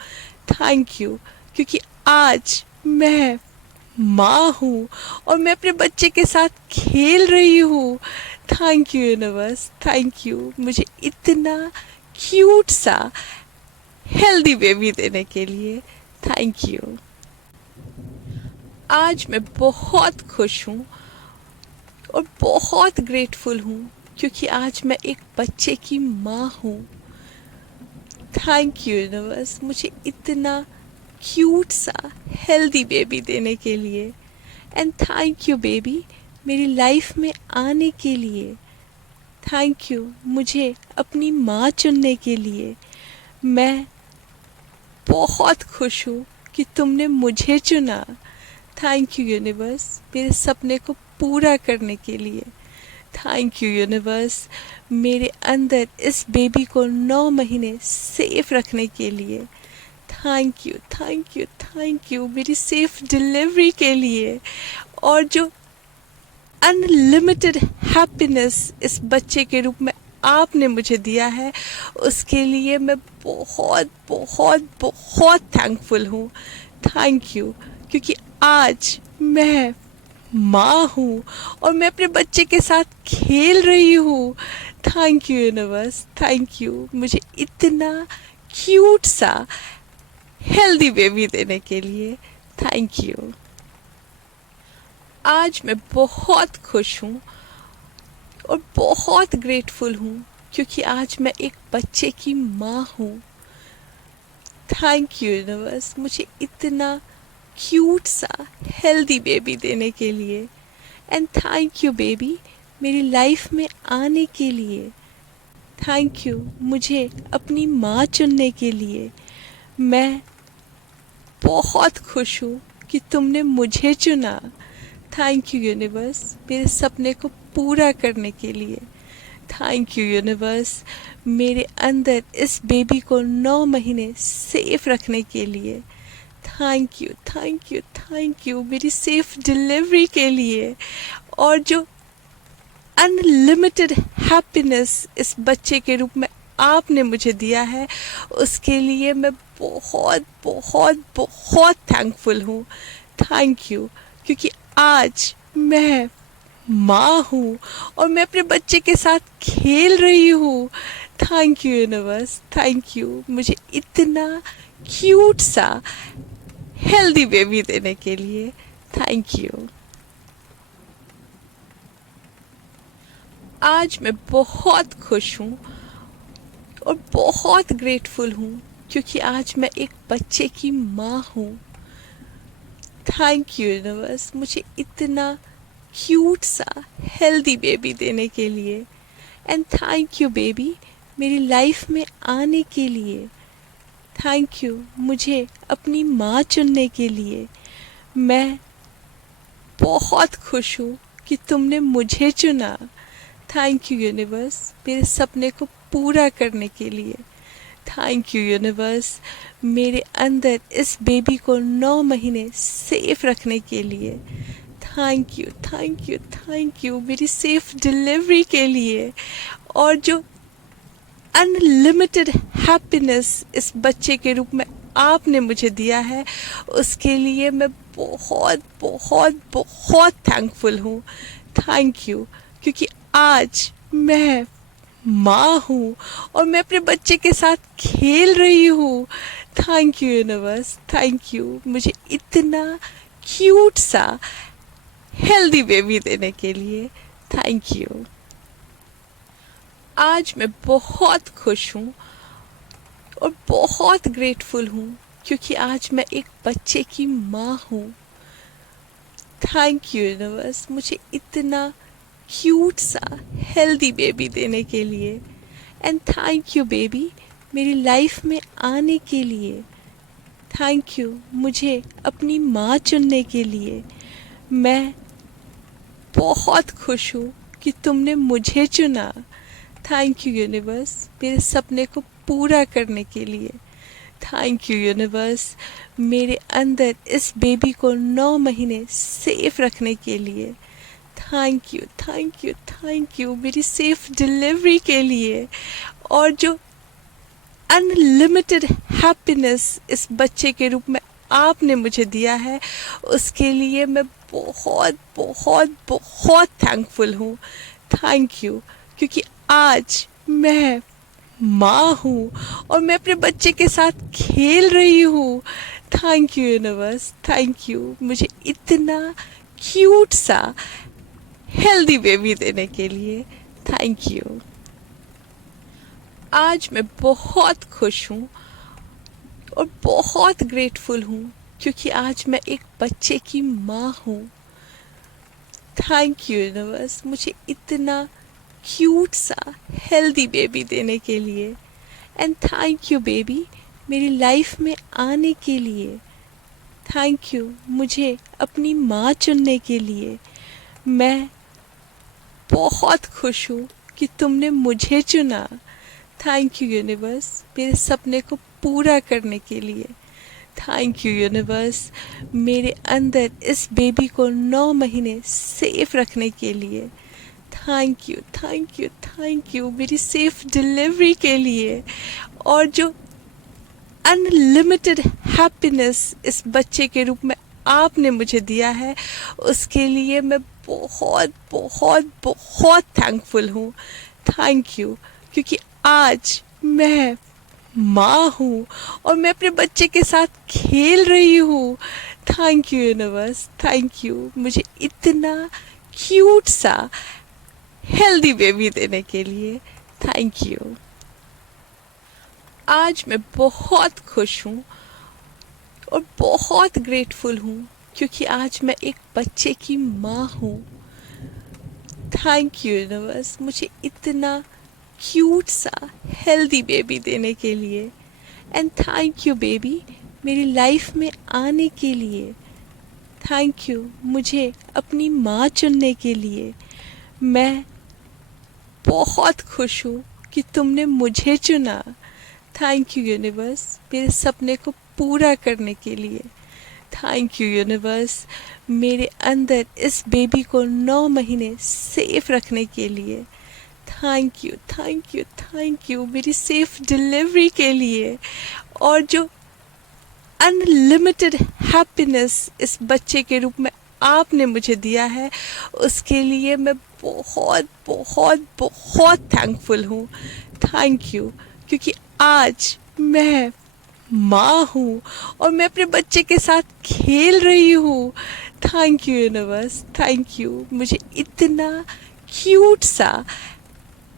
थैंक यू क्योंकि आज मैं माँ हूँ और मैं अपने बच्चे के साथ खेल रही हूँ। Thank you universe, thank you मुझे इतना क्यूट सा हेल्दी बेबी देने के लिए। Thank you. आज मैं बहुत खुश हूँ और बहुत ग्रेटफुल हूँ क्योंकि आज मैं एक बच्चे की माँ हूँ। थैंक यू यूनिवर्स मुझे इतना क्यूट सा हेल्दी बेबी देने के लिए। एंड थैंक यू बेबी मेरी लाइफ में आने के लिए। थैंक यू मुझे अपनी माँ चुनने के लिए। मैं बहुत खुश हूँ कि तुमने मुझे चुना। थैंक यू यूनिवर्स मेरे सपने को पूरा करने के लिए। थैंक यू यूनिवर्स मेरे अंदर इस बेबी को 9 महीने सेफ रखने के लिए। Thank you thank you thank you मेरी सेफ डिलीवरी के लिए। और जो अनलिमिटेड हैप्पीनेस इस बच्चे के रूप में आपने मुझे दिया है उसके लिए मैं बहुत बहुत बहुत थैंकफुल हूँ। थैंक यू क्योंकि आज मैं माँ हूँ और मैं अपने बच्चे के साथ खेल रही हूँ। Thank you universe, thank you मुझे इतना क्यूट सा हेल्दी बेबी देने के लिए। Thank you. आज मैं बहुत खुश हूँ और बहुत ग्रेटफुल हूँ क्योंकि आज मैं एक बच्चे की माँ हूँ। थैंक यू यूनिवर्स मुझे इतना क्यूट सा हेल्दी बेबी देने के लिए। एंड थैंक यू बेबी मेरी लाइफ में आने के लिए। थैंक यू मुझे अपनी माँ चुनने के लिए। मैं बहुत खुश हूँ कि तुमने मुझे चुना। थैंक यू यूनिवर्स मेरे सपने को पूरा करने के लिए। थैंक यू यूनिवर्स मेरे अंदर इस बेबी को 9 महीने सेफ रखने के लिए। Thank you thank you thank you मेरी सेफ डिलीवरी के लिए। और जो अनलिमिटेड हैप्पीनेस इस बच्चे के रूप में आपने मुझे दिया है उसके लिए मैं बहुत बहुत बहुत थैंकफुल हूँ। थैंक यू क्योंकि आज मैं माँ हूँ और मैं अपने बच्चे के साथ खेल रही हूँ। Thank you universe, thank you मुझे इतना क्यूट सा हेल्दी बेबी देने के लिए। Thank you. आज मैं बहुत खुश हूँ और बहुत ग्रेटफुल हूँ क्योंकि आज मैं एक बच्चे की माँ हूँ। थैंक यू यूनिवर्स मुझे इतना क्यूट सा हेल्दी बेबी देने के लिए। एंड थैंक यू बेबी मेरी लाइफ में आने के लिए। थैंक यू मुझे अपनी माँ चुनने के लिए। मैं बहुत खुश हूँ कि तुमने मुझे चुना। थैंक यू यूनिवर्स मेरे सपने को पूरा करने के लिए। थैंक यू यूनिवर्स मेरे अंदर इस बेबी को 9 महीने सेफ रखने के लिए। Thank you thank you thank you मेरी सेफ डिलीवरी के लिए। और जो अनलिमिटेड हैप्पीनेस इस बच्चे के रूप में आपने मुझे दिया है उसके लिए मैं बहुत बहुत बहुत थैंकफुल हूँ। थैंक यू क्योंकि आज मैं माँ हूँ और मैं अपने बच्चे के साथ खेल रही हूँ। Thank you universe, thank you मुझे इतना क्यूट सा हेल्दी बेबी देने के लिए। Thank you. आज मैं बहुत खुश हूँ और बहुत ग्रेटफुल हूँ क्योंकि आज मैं एक बच्चे की माँ हूँ। थैंक यू यूनिवर्स मुझे इतना क्यूट सा हेल्दी बेबी देने के लिए। एंड थैंक यू बेबी मेरी लाइफ में आने के लिए। थैंक यू मुझे अपनी माँ चुनने के लिए। मैं बहुत खुश हूँ कि तुमने मुझे चुना। थैंक यू यूनिवर्स मेरे सपने को पूरा करने के लिए। थैंक यू यूनिवर्स मेरे अंदर इस बेबी को 9 महीने सेफ रखने के लिए। Thank you thank you thank you मेरी सेफ डिलीवरी के लिए। और जो अनलिमिटेड हैप्पीनेस इस बच्चे के रूप में आपने मुझे दिया है उसके लिए मैं बहुत बहुत बहुत थैंकफुल हूँ। थैंक यू क्योंकि आज मैं माँ हूँ और मैं अपने बच्चे के साथ खेल रही हूँ। Thank you universe, thank you मुझे इतना क्यूट सा हेल्दी बेबी देने के लिए। Thank you. आज मैं बहुत खुश हूँ और बहुत ग्रेटफुल हूँ क्योंकि आज मैं एक बच्चे की माँ हूँ। थैंक यू यूनिवर्स मुझे इतना क्यूट सा हेल्दी बेबी देने के लिए। एंड थैंक यू बेबी मेरी लाइफ में आने के लिए। थैंक यू मुझे अपनी माँ चुनने के लिए। मैं बहुत खुश हूँ कि तुमने मुझे चुना। थैंक यू यूनिवर्स मेरे सपने को पूरा करने के लिए। थैंक यू यूनिवर्स मेरे अंदर इस बेबी को 9 महीने सेफ रखने के लिए। Thank you thank you thank you मेरी सेफ डिलीवरी के लिए। और जो अनलिमिटेड हैप्पीनेस इस बच्चे के रूप में आपने मुझे दिया है उसके लिए मैं बहुत बहुत बहुत थैंकफुल हूँ। थैंक यू, क्योंकि आज मैं माँ हूँ और मैं अपने बच्चे के साथ खेल रही हूँ। Thank you universe, thank you मुझे इतना क्यूट सा हेल्दी बेबी देने के लिए। Thank you. आज मैं बहुत खुश हूँ और बहुत ग्रेटफुल हूँ क्योंकि आज मैं एक बच्चे की माँ हूँ। थैंक यू यूनिवर्स मुझे इतना क्यूट सा हेल्दी बेबी देने के लिए। एंड थैंक यू बेबी मेरी लाइफ में आने के लिए। थैंक यू मुझे अपनी माँ चुनने के लिए। मैं बहुत खुश हूँ कि तुमने मुझे चुना। थैंक यू यूनिवर्स मेरे सपने को पूरा करने के लिए। थैंक यू यूनिवर्स मेरे अंदर इस बेबी को 9 महीने सेफ रखने के लिए। Thank you thank you thank you मेरी सेफ डिलीवरी के लिए। और जो अनलिमिटेड हैप्पीनेस इस बच्चे के रूप में आपने मुझे दिया है उसके लिए मैं बहुत बहुत बहुत थैंकफुल हूँ। थैंक यू, क्योंकि आज मैं माँ हूँ और मैं अपने बच्चे के साथ खेल रही हूँ। Thank you universe, thank you मुझे इतना क्यूट सा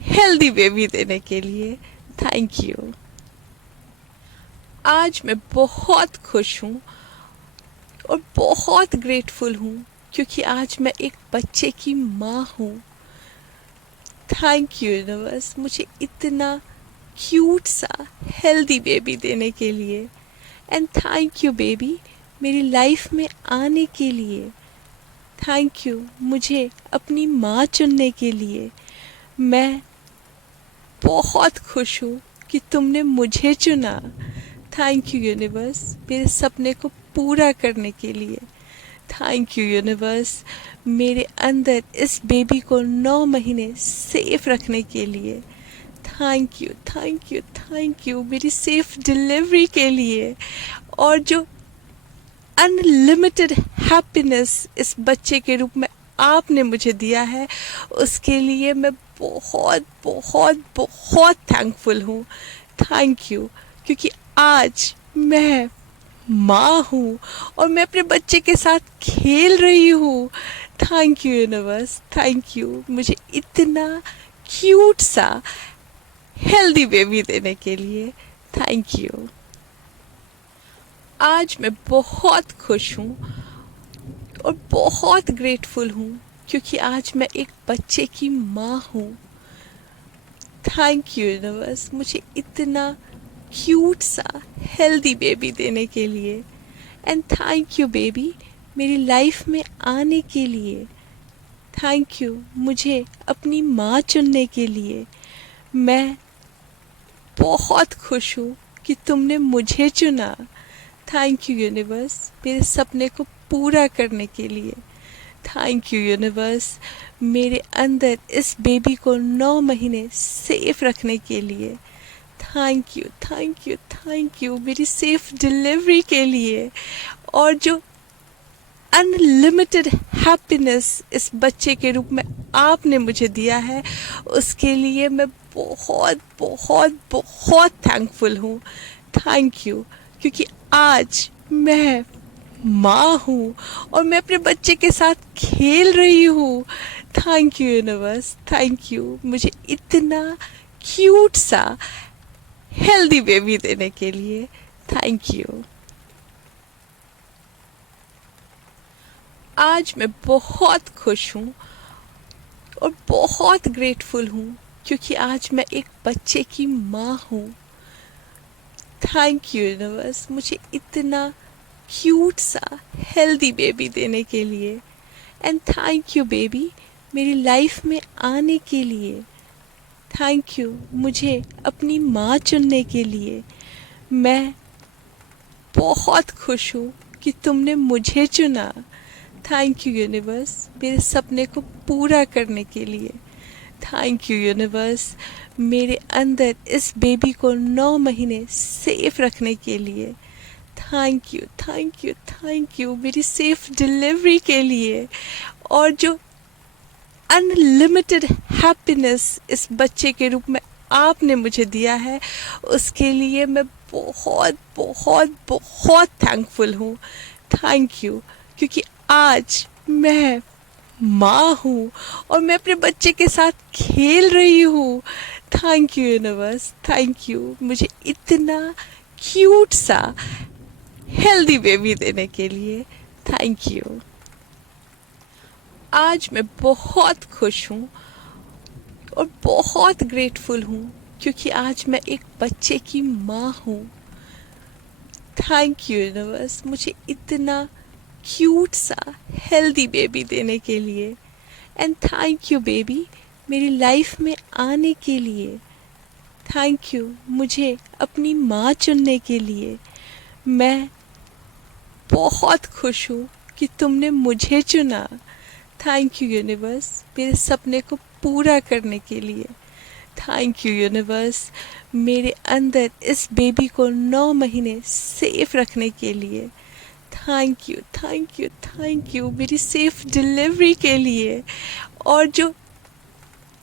हेल्दी बेबी देने के लिए। Thank you. आज मैं बहुत खुश हूँ और बहुत ग्रेटफुल हूँ क्योंकि आज मैं एक बच्चे की माँ हूँ। थैंक यू यूनिवर्स मुझे इतना क्यूट सा हेल्दी बेबी देने के लिए। एंड थैंक यू बेबी मेरी लाइफ में आने के लिए। थैंक यू मुझे अपनी माँ चुनने के लिए। मैं बहुत खुश हूँ कि तुमने मुझे चुना। थैंक यू यूनिवर्स मेरे सपने को पूरा करने के लिए। थैंक यू यूनिवर्स मेरे अंदर इस बेबी को 9 महीने सेफ रखने के लिए। Thank you thank you thank you मेरी सेफ डिलीवरी के लिए। और जो अनलिमिटेड हैप्पीनेस इस बच्चे के रूप में आपने मुझे दिया है उसके लिए मैं बहुत बहुत बहुत थैंकफुल हूँ। थैंक यू, क्योंकि आज मैं माँ हूँ और मैं अपने बच्चे के साथ खेल रही हूँ। Thank you universe, thank you मुझे इतना क्यूट सा हेल्दी बेबी देने के लिए। Thank you. आज मैं बहुत खुश हूँ और बहुत ग्रेटफुल हूँ क्योंकि आज मैं एक बच्चे की माँ हूँ। थैंक यू यूनिवर्स मुझे इतना क्यूट सा हेल्दी बेबी देने के लिए। एंड थैंक यू बेबी मेरी लाइफ में आने के लिए। थैंक यू मुझे अपनी माँ चुनने के लिए। मैं बहुत खुश हूँ कि तुमने मुझे चुना। थैंक यू यूनिवर्स मेरे सपने को पूरा करने के लिए। थैंक यू यूनिवर्स मेरे अंदर इस बेबी को 9 महीने सेफ रखने के लिए। Thank you thank you thank you मेरी सेफ डिलीवरी के लिए। और जो अनलिमिटेड हैप्पीनेस इस बच्चे के रूप में आपने मुझे दिया है उसके लिए मैं बहुत बहुत बहुत थैंकफुल हूँ। थैंक यू, क्योंकि आज मैं माँ हूँ और मैं अपने बच्चे के साथ खेल रही हूँ। Thank you universe, thank you मुझे इतना क्यूट सा हेल्दी बेबी देने के लिए। Thank you. आज मैं बहुत खुश हूँ और बहुत ग्रेटफुल हूँ क्योंकि आज मैं एक बच्चे की माँ हूँ। थैंक यू यूनिवर्स मुझे इतना क्यूट सा हेल्दी बेबी देने के लिए। एंड थैंक यू बेबी मेरी लाइफ में आने के लिए। थैंक यू मुझे अपनी माँ चुनने के लिए। मैं बहुत खुश हूँ कि तुमने मुझे चुना। थैंक यू यूनिवर्स मेरे सपने को पूरा करने के लिए। थैंक यू यूनिवर्स मेरे अंदर इस बेबी को 9 महीने सेफ रखने के लिए। Thank you, thank you, thank you मेरी सेफ डिलीवरी के लिए। और जो अनलिमिटेड हैप्पीनेस इस बच्चे के रूप में आपने मुझे दिया है, उसके लिए मैं बहुत बहुत बहुत थैंकफुल हूँ। थैंक यू, क्योंकि आज मैं माँ हूँ और मैं अपने बच्चे के साथ खेल रही हूँ। Thank you universe, thank you मुझे इतना क्यूट सा हेल्दी बेबी देने के लिए। Thank you. आज मैं बहुत खुश हूँ और बहुत ग्रेटफुल हूँ, क्योंकि आज मैं एक बच्चे की माँ हूँ। थैंक यू यूनिवर्स मुझे इतना क्यूट सा हेल्दी बेबी देने के लिए। एंड थैंक यू बेबी मेरी लाइफ में आने के लिए। थैंक यू मुझे अपनी माँ चुनने के लिए। मैं बहुत खुश हूँ कि तुमने मुझे चुना। थैंक यू यूनिवर्स मेरे सपने को पूरा करने के लिए। थैंक यू यूनिवर्स मेरे अंदर इस बेबी को 9 महीने सेफ रखने के लिए। Thank you, thank you, thank you मेरी सेफ डिलीवरी के लिए। और जो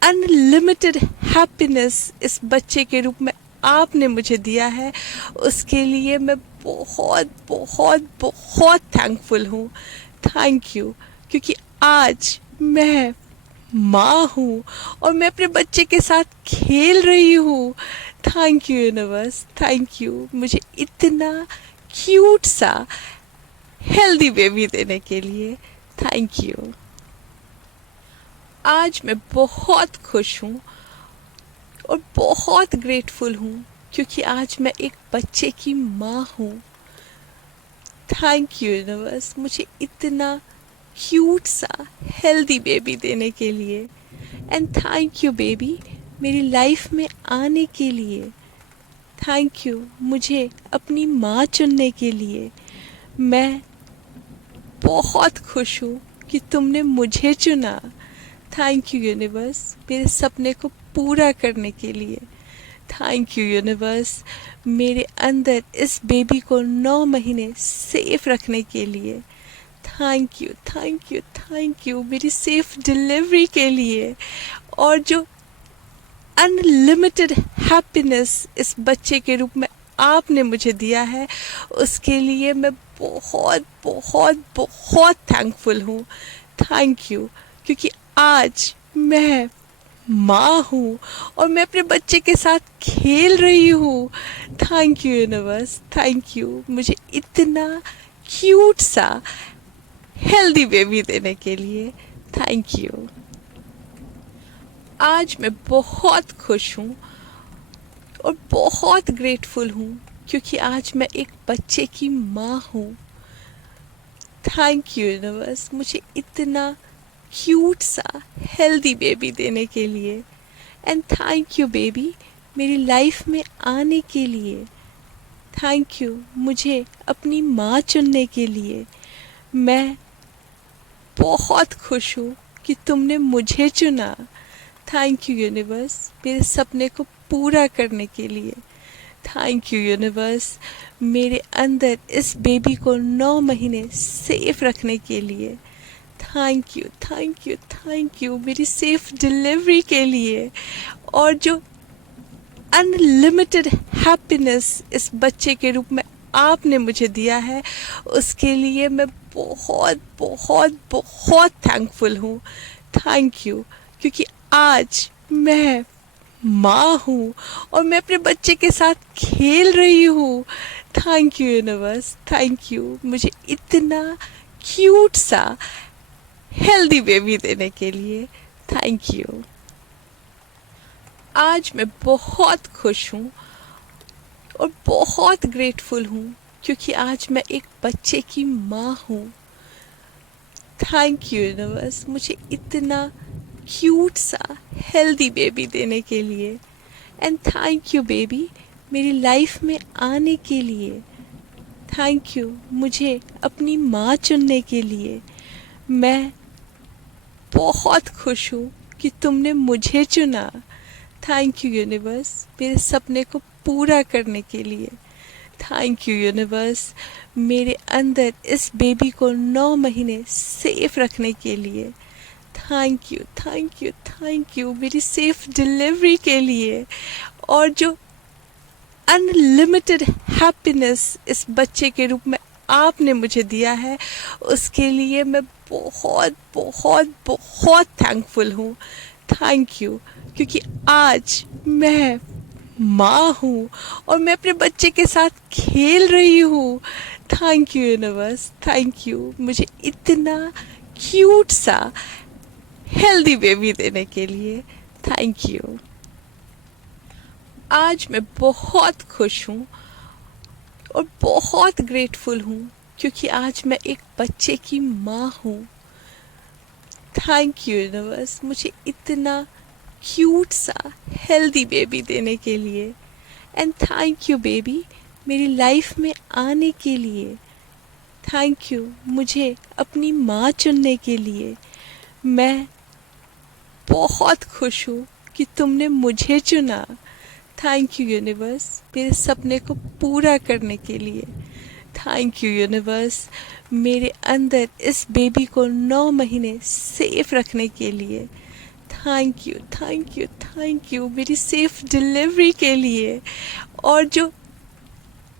अनलिमिटेड हैप्पीनेस इस बच्चे के रूप में आपने मुझे दिया है, उसके लिए मैं बहुत बहुत बहुत थैंकफुल हूँ। थैंक यू, क्योंकि आज मैं माँ हूँ और मैं अपने बच्चे के साथ खेल रही हूँ। Thank you universe, thank you मुझे इतना क्यूट सा हेल्दी बेबी देने के लिए। Thank you. आज मैं बहुत खुश हूँ और बहुत ग्रेटफुल हूँ, क्योंकि आज मैं एक बच्चे की माँ हूँ। थैंक यू यूनिवर्स मुझे इतना क्यूट सा हेल्दी बेबी देने के लिए। एंड थैंक यू बेबी मेरी लाइफ में आने के लिए। थैंक यू मुझे अपनी माँ चुनने के लिए। मैं बहुत खुश हूँ कि तुमने मुझे चुना। थैंक यू यूनिवर्स मेरे सपने को पूरा करने के लिए। थैंक यू यूनिवर्स मेरे अंदर इस बेबी को 9 महीने सेफ रखने के लिए। Thank you, thank you, thank you मेरी सेफ डिलीवरी के लिए। और जो अनलिमिटेड हैप्पीनेस इस बच्चे के रूप में आपने मुझे दिया है, उसके लिए मैं बहुत बहुत बहुत थैंकफुल हूँ। थैंक यू, क्योंकि आज मैं माँ हूँ और मैं अपने बच्चे के साथ खेल रही हूँ। Thank you universe, thank you मुझे इतना क्यूट सा हेल्दी बेबी देने के लिए। Thank you. आज मैं बहुत खुश हूँ और बहुत ग्रेटफुल हूँ, क्योंकि आज मैं एक बच्चे की माँ हूँ। थैंक यू यूनिवर्स मुझे इतना क्यूट सा हेल्दी बेबी देने के लिए। एंड थैंक यू बेबी मेरी लाइफ में आने के लिए। थैंक यू मुझे अपनी माँ चुनने के लिए। मैं बहुत खुश हूँ कि तुमने मुझे चुना। थैंक यू यूनिवर्स मेरे सपने को पूरा करने के लिए। थैंक यू यूनिवर्स मेरे अंदर इस बेबी को 9 महीने सेफ रखने के लिए। Thank you, thank you, thank you मेरी सेफ डिलीवरी के लिए। और जो अनलिमिटेड हैप्पीनेस इस बच्चे के रूप में आपने मुझे दिया है, उसके लिए मैं बहुत बहुत बहुत थैंकफुल हूँ। थैंक यू, क्योंकि आज मैं माँ हूँ और मैं अपने बच्चे के साथ खेल रही हूँ। Thank you universe, thank you मुझे इतना क्यूट सा हेल्दी बेबी देने के लिए। Thank you. आज मैं बहुत खुश हूँ और बहुत ग्रेटफुल हूँ, क्योंकि आज मैं एक बच्चे की माँ हूँ। थैंक यू यूनिवर्स मुझे इतना क्यूट सा हेल्दी बेबी देने के लिए। एंड थैंक यू बेबी मेरी लाइफ में आने के लिए। थैंक यू मुझे अपनी माँ चुनने के लिए। मैं बहुत खुश हूँ कि तुमने मुझे चुना। थैंक यू यूनिवर्स मेरे सपने को पूरा करने के लिए। थैंक यू यूनिवर्स मेरे अंदर इस बेबी को 9 महीने सेफ रखने के लिए। Thank you thank you thank you मेरी सेफ डिलीवरी के लिए। और जो अनलिमिटेड हैप्पीनेस इस बच्चे के रूप में आपने मुझे दिया है उसके लिए मैं बहुत बहुत बहुत थैंकफुल हूँ। थैंक यू क्योंकि आज मैं माँ हूँ और मैं अपने बच्चे के साथ खेल रही हूँ। Thank you universe thank you मुझे इतना क्यूट सा हेल्दी बेबी देने के लिए। Thank you. आज मैं बहुत खुश हूँ और बहुत ग्रेटफुल हूँ क्योंकि आज मैं एक बच्चे की माँ हूँ। थैंक यू यूनिवर्स मुझे इतना क्यूट सा हेल्दी बेबी देने के लिए। एंड थैंक यू बेबी मेरी लाइफ में आने के लिए। थैंक यू मुझे अपनी माँ चुनने के लिए। मैं बहुत खुश हूँ कि तुमने मुझे चुना। थैंक यू यूनिवर्स मेरे सपने को पूरा करने के लिए। थैंक यू यूनिवर्स मेरे अंदर इस बेबी को 9 महीने सेफ रखने के लिए। Thank you thank you thank you मेरी सेफ डिलीवरी के लिए। और जो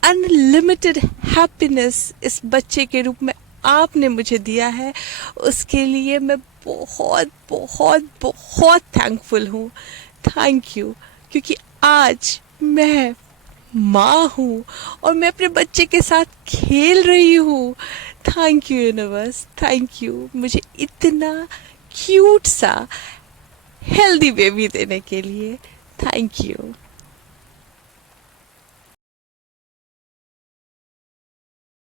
अनलिमिटेड हैप्पीनेस इस बच्चे के रूप में आपने मुझे दिया है उसके लिए मैं बहुत बहुत बहुत थैंकफुल हूँ। थैंक यू क्योंकि आज मैं माँ हूँ और मैं अपने बच्चे के साथ खेल रही हूँ। Thank you universe thank you मुझे इतना क्यूट सा हेल्दी बेबी देने के लिए। Thank you.